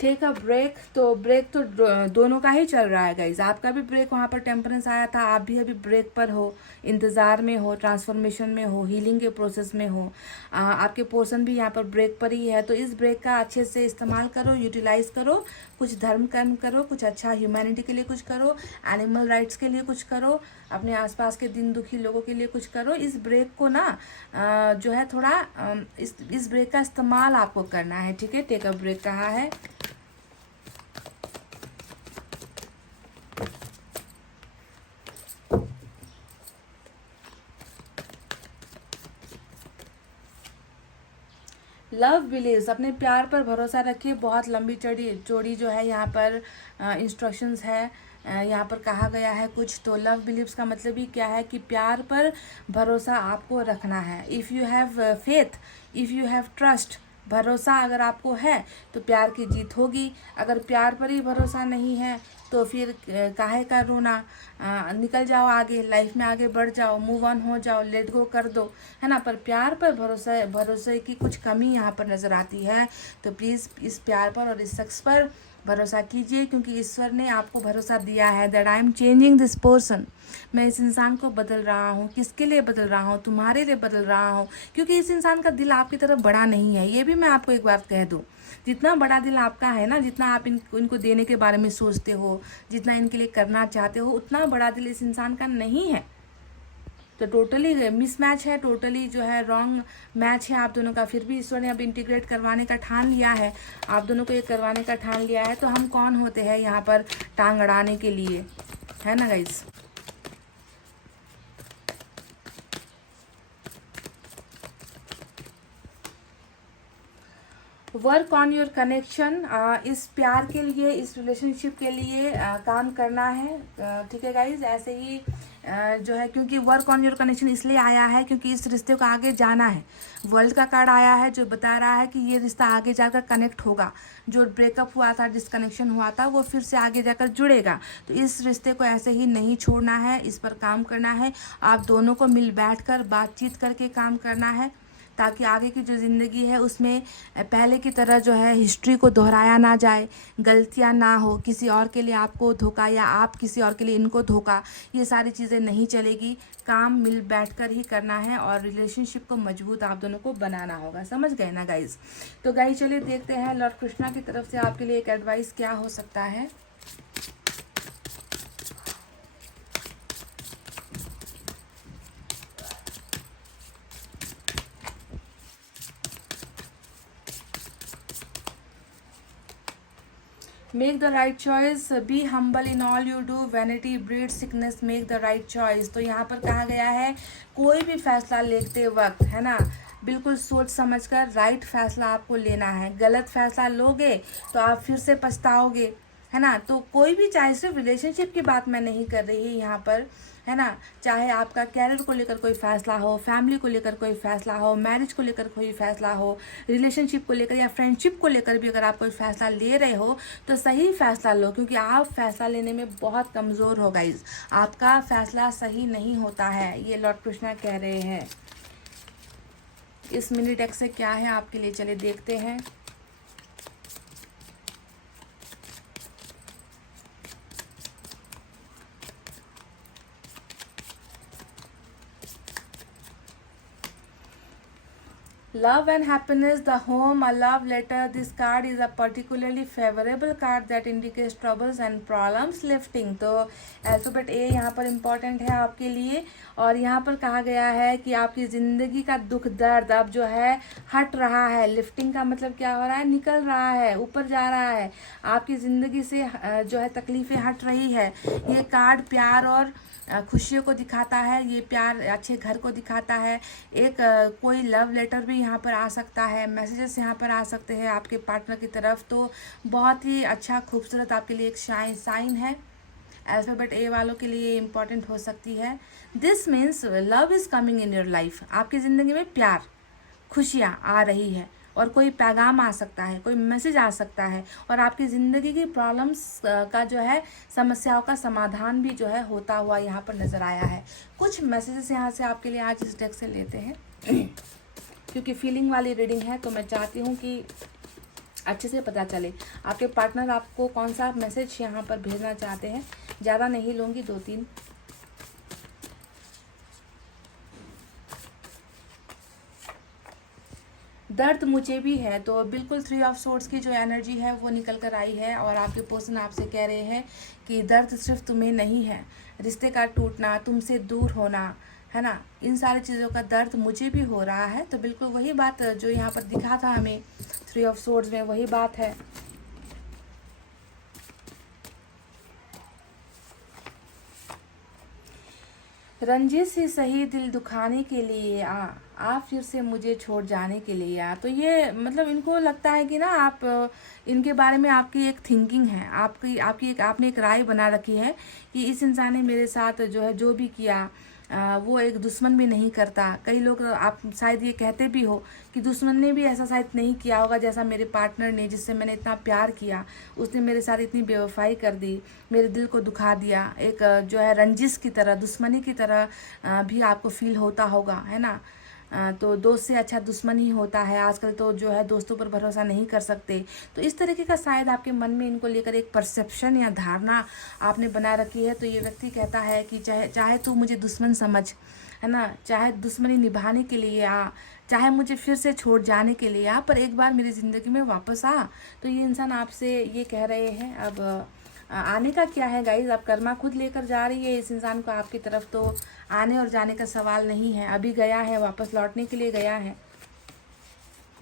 टेक अ ब्रेक, तो ब्रेक तो दोनों का ही चल रहा है गाइज। आपका भी ब्रेक वहाँ पर टेम्परेंस आया था, आप भी अभी ब्रेक पर हो, इंतज़ार में हो, ट्रांसफॉर्मेशन में हो, हीलिंग के प्रोसेस में हो। आपके पोर्सन भी यहाँ पर ब्रेक पर ही है। तो इस ब्रेक का अच्छे से इस्तेमाल करो, यूटिलाइज करो, कुछ धर्म कर्म करो, कुछ अच्छा ह्यूमैनिटी के लिए कुछ करो, एनिमल राइट्स के लिए कुछ करो, अपने आसपास के दिन दुखी लोगों के लिए कुछ करो। इस ब्रेक को ना जो है थोड़ा इस ब्रेक का इस्तेमाल आपको करना है, ठीक है। टेक अ ब्रेक कहा है। लव बिलीव्स, अपने प्यार पर भरोसा रखिए। बहुत लंबी चौड़ी जो है यहाँ पर इंस्ट्रक्शंस है, यहाँ पर कहा गया है कुछ। तो लव बिलीव्स का मतलब ही क्या है कि प्यार पर भरोसा आपको रखना है। If you have faith, if you have trust, भरोसा अगर आपको है तो प्यार की जीत होगी। अगर प्यार पर ही भरोसा नहीं है तो फिर काहे का रोना। निकल जाओ आगे, लाइफ में आगे बढ़ जाओ, मूव ऑन हो जाओ, लेट गो कर दो, है ना। पर प्यार पर भरोसे की कुछ कमी यहाँ पर नज़र आती है। तो प्लीज़ इस प्यार पर और इस शख्स पर भरोसा कीजिए, क्योंकि ईश्वर ने आपको भरोसा दिया है that I am changing this person. मैं इस इंसान को बदल रहा हूँ। किसके लिए बदल रहा हूँ? तुम्हारे लिए बदल रहा हूँ, क्योंकि इस इंसान का दिल आपकी तरफ बड़ा नहीं है। ये भी मैं आपको एक बात कह दूँ, जितना बड़ा दिल आपका है ना, जितना आप इनको देने के बारे में सोचते हो, जितना इनके लिए करना चाहते हो, उतना बड़ा दिल इस इंसान का नहीं है। तो टोटली मिसमैच है, टोटली जो है रॉन्ग मैच है आप दोनों का। फिर भी ईश्वर ने अब इंटीग्रेट करवाने का ठान लिया है, आप दोनों को ये करवाने का ठान लिया है। तो हम कौन होते हैं यहाँ पर टांग अड़ाने के लिए, है ना guys. Work on your connection, इस प्यार के लिए, इस रिलेशनशिप के लिए काम करना है, ठीक है गाइज। ऐसे ही जो है, क्योंकि वर्क ऑन योर कनेक्शन इसलिए आया है क्योंकि इस रिश्ते को आगे जाना है। वर्ल्ड का कार्ड आया है जो बता रहा है कि ये रिश्ता आगे जाकर कनेक्ट होगा। जो ब्रेकअप हुआ था, डिस्कनेक्शन हुआ था, वो फिर से आगे जाकर जुड़ेगा। तो इस रिश्ते को ऐसे ही नहीं छोड़ना है, इस पर काम करना है। आप दोनों को मिल बैठ कर बातचीत करके काम करना है, ताकि आगे की जो ज़िंदगी है उसमें पहले की तरह जो है हिस्ट्री को दोहराया ना जाए, गलतियां ना हो, किसी और के लिए आपको धोखा या आप किसी और के लिए इनको धोखा, ये सारी चीज़ें नहीं चलेगी। काम मिल बैठकर ही करना है और रिलेशनशिप को मजबूत आप दोनों को बनाना होगा। समझ गए ना गाइज। तो गाइज चलिए देखते हैं लॉर्ड कृष्णा की तरफ से आपके लिए एक एडवाइस क्या हो सकता है। Make the right choice, be humble in all you do, vanity breed sickness, make the right choice. तो यहाँ पर कहा गया है कोई भी फैसला लेते वक्त, है ना, बिल्कुल सोच समझकर राइट फैसला आपको लेना है। गलत फैसला लोगे तो आप फिर से पछताओगे, है ना। तो कोई भी, चाहे सिर्फ रिलेशनशिप की बात मैं नहीं कर रही यहाँ पर, है ना, चाहे आपका कैरियर को लेकर कोई फैसला हो, फैमिली को लेकर कोई फैसला हो, मैरिज को लेकर कोई फैसला हो, रिलेशनशिप को लेकर या फ्रेंडशिप को लेकर भी अगर आप कोई फैसला ले रहे हो तो सही फैसला लो, क्योंकि आप फैसला लेने में बहुत कमज़ोर हो गाइज। आपका फैसला सही नहीं होता है, ये लॉर्ड कृष्णा कह रहे हैं। इस मिनी डेक से क्या है आपके लिए, चलिए देखते हैं। Love and happiness, the home, a love letter. This card is a particularly favorable card that indicates troubles and problems lifting. तो अल्फ़ाबेट ए यहाँ पर इम्पॉर्टेंट है आपके लिए, और यहाँ पर कहा गया है कि आपकी ज़िंदगी का दुख दर्द अब जो है हट रहा है। लिफ्टिंग का मतलब क्या हो रहा है, निकल रहा है, ऊपर जा रहा है, आपकी ज़िंदगी से जो है तकलीफ़ें हट रही है। ये कार्ड प्यार और खुशियों को दिखाता है, ये प्यार अच्छे घर को दिखाता है। एक कोई लव लेटर भी यहाँ पर आ सकता है, मैसेजेस यहाँ पर आ सकते हैं आपके पार्टनर की तरफ। तो बहुत ही अच्छा खूबसूरत आपके लिए एक साइन है। अल्फ़ाबेट ए वालों के लिए इम्पॉर्टेंट हो सकती है। This means love is coming in your life. आपकी ज़िंदगी में प्यार, खुशियाँ आ रही है, और कोई पैगाम आ सकता है, कोई मैसेज आ सकता है, और आपकी ज़िंदगी की प्रॉब्लम्स का जो है, समस्याओं का समाधान भी जो है होता हुआ यहाँ पर नज़र आया है। कुछ मैसेजेस यहाँ से आपके लिए आज इस डेक से लेते हैं क्योंकि फीलिंग वाली रीडिंग है, तो मैं चाहती हूँ कि अच्छे से पता चले आपके पार्टनर आपको कौन सा मैसेज यहाँ पर भेजना चाहते हैं। ज़्यादा नहीं लूँगी, 2-3। दर्द मुझे भी है, तो बिल्कुल 3 ऑफ सोर्ड्स की जो एनर्जी है वो निकल कर आई है, और आपके पर्सन आपसे कह रहे हैं कि दर्द सिर्फ तुम्हें नहीं है, रिश्ते का टूटना, तुमसे दूर होना, है ना, इन सारी चीज़ों का दर्द मुझे भी हो रहा है। तो बिल्कुल वही बात जो यहाँ पर दिखा था हमें 3 ऑफ सोर्ड्स में, वही बात है। रंजिश ही सही दिल दुखाने के लिए आप फिर से मुझे छोड़ जाने के लिए आ। तो ये मतलब इनको लगता है कि ना आप इनके बारे में आपकी एक थिंकिंग है, आपकी एक आपने एक राय बना रखी है कि इस इंसान ने मेरे साथ जो है जो भी किया वो एक दुश्मन भी नहीं करता। कई लोग आप शायद ये कहते भी हो कि दुश्मन ने भी ऐसा शायद नहीं किया होगा जैसा मेरे पार्टनर ने, जिससे मैंने इतना प्यार किया, उसने मेरे साथ इतनी बेवफाई कर दी, मेरे दिल को दुखा दिया। एक जो है रंजिश की तरह, दुश्मनी की तरह भी आपको फील होता होगा, है ना। तो दोस्त से अच्छा दुश्मन ही होता है। आजकल तो जो है दोस्तों पर भरोसा नहीं कर सकते। तो इस तरीके का शायद आपके मन में इनको लेकर एक परसेप्शन या धारणा आपने बना रखी है। तो ये व्यक्ति कहता है कि चाहे तू मुझे दुश्मन समझ, है ना, चाहे दुश्मनी निभाने के लिए आ, चाहे मुझे फिर से छोड़ जाने के लिए आ, पर एक बार मेरी ज़िंदगी में वापस आ। तो ये इंसान आपसे ये कह रहे हैं। अब आने का क्या है गाइज, आप कर्मा खुद लेकर जा रही है इस इंसान को आपकी तरफ। तो आने और जाने का सवाल नहीं है, अभी गया है, वापस लौटने के लिए गया है।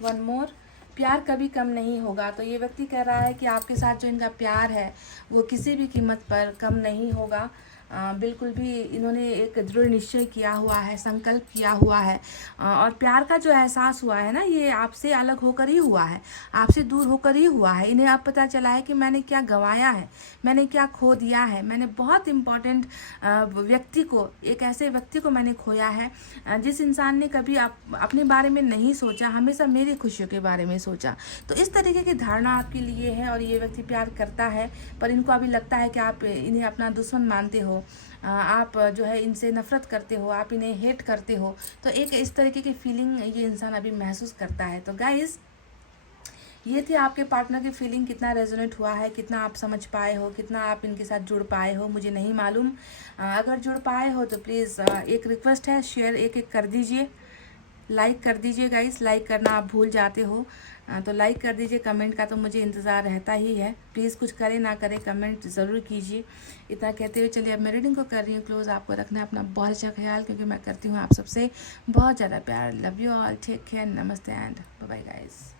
1 मोर, प्यार कभी कम नहीं होगा। तो ये व्यक्ति कह रहा है कि आपके साथ जो इनका प्यार है वो किसी भी कीमत पर कम नहीं होगा। बिल्कुल भी इन्होंने एक दृढ़ निश्चय किया हुआ है, संकल्प किया हुआ है, और प्यार का जो एहसास हुआ है ना, ये आपसे अलग होकर ही हुआ है, आपसे दूर होकर ही हुआ है। इन्हें अब पता चला है कि मैंने क्या गंवाया है, मैंने क्या खो दिया है। मैंने बहुत इम्पॉर्टेंट व्यक्ति को, एक ऐसे व्यक्ति को मैंने खोया है जिस इंसान ने कभी अपने बारे में नहीं सोचा, हमेशा मेरी खुशियों के बारे में सोचा। तो इस तरीके की धारणा आपके लिए है, और ये व्यक्ति प्यार करता है, पर इनको अभी लगता है कि आप इन्हें अपना दुश्मन मानते हो, आप जो है इनसे नफरत करते हो, आप इन्हें हेट करते हो। तो एक इस तरीके की फीलिंग ये इंसान अभी महसूस करता है। तो गाइस, ये थी आपके पार्टनर की फीलिंग। कितना रेजोनेट हुआ है, कितना आप समझ पाए हो, कितना आप इनके साथ जुड़ पाए हो, मुझे नहीं मालूम। अगर जुड़ पाए हो तो प्लीज़ एक रिक्वेस्ट है, शेयर एक कर दीजिए, लाइक कर दीजिए गाइस। लाइक करना आप भूल जाते हो, तो लाइक कर दीजिए। कमेंट का तो मुझे इंतज़ार रहता ही है। प्लीज़ कुछ करे ना करे, कमेंट ज़रूर कीजिए। इतना कहते हुए चलिए अब मैं रीडिंग को कर रही हूँ क्लोज़। आपको रखना है अपना बहुत अच्छा ख्याल, क्योंकि मैं करती हूँ आप सबसे बहुत ज़्यादा प्यार। Love you all, take care, नमस्ते एंड बाय बाय गाइस।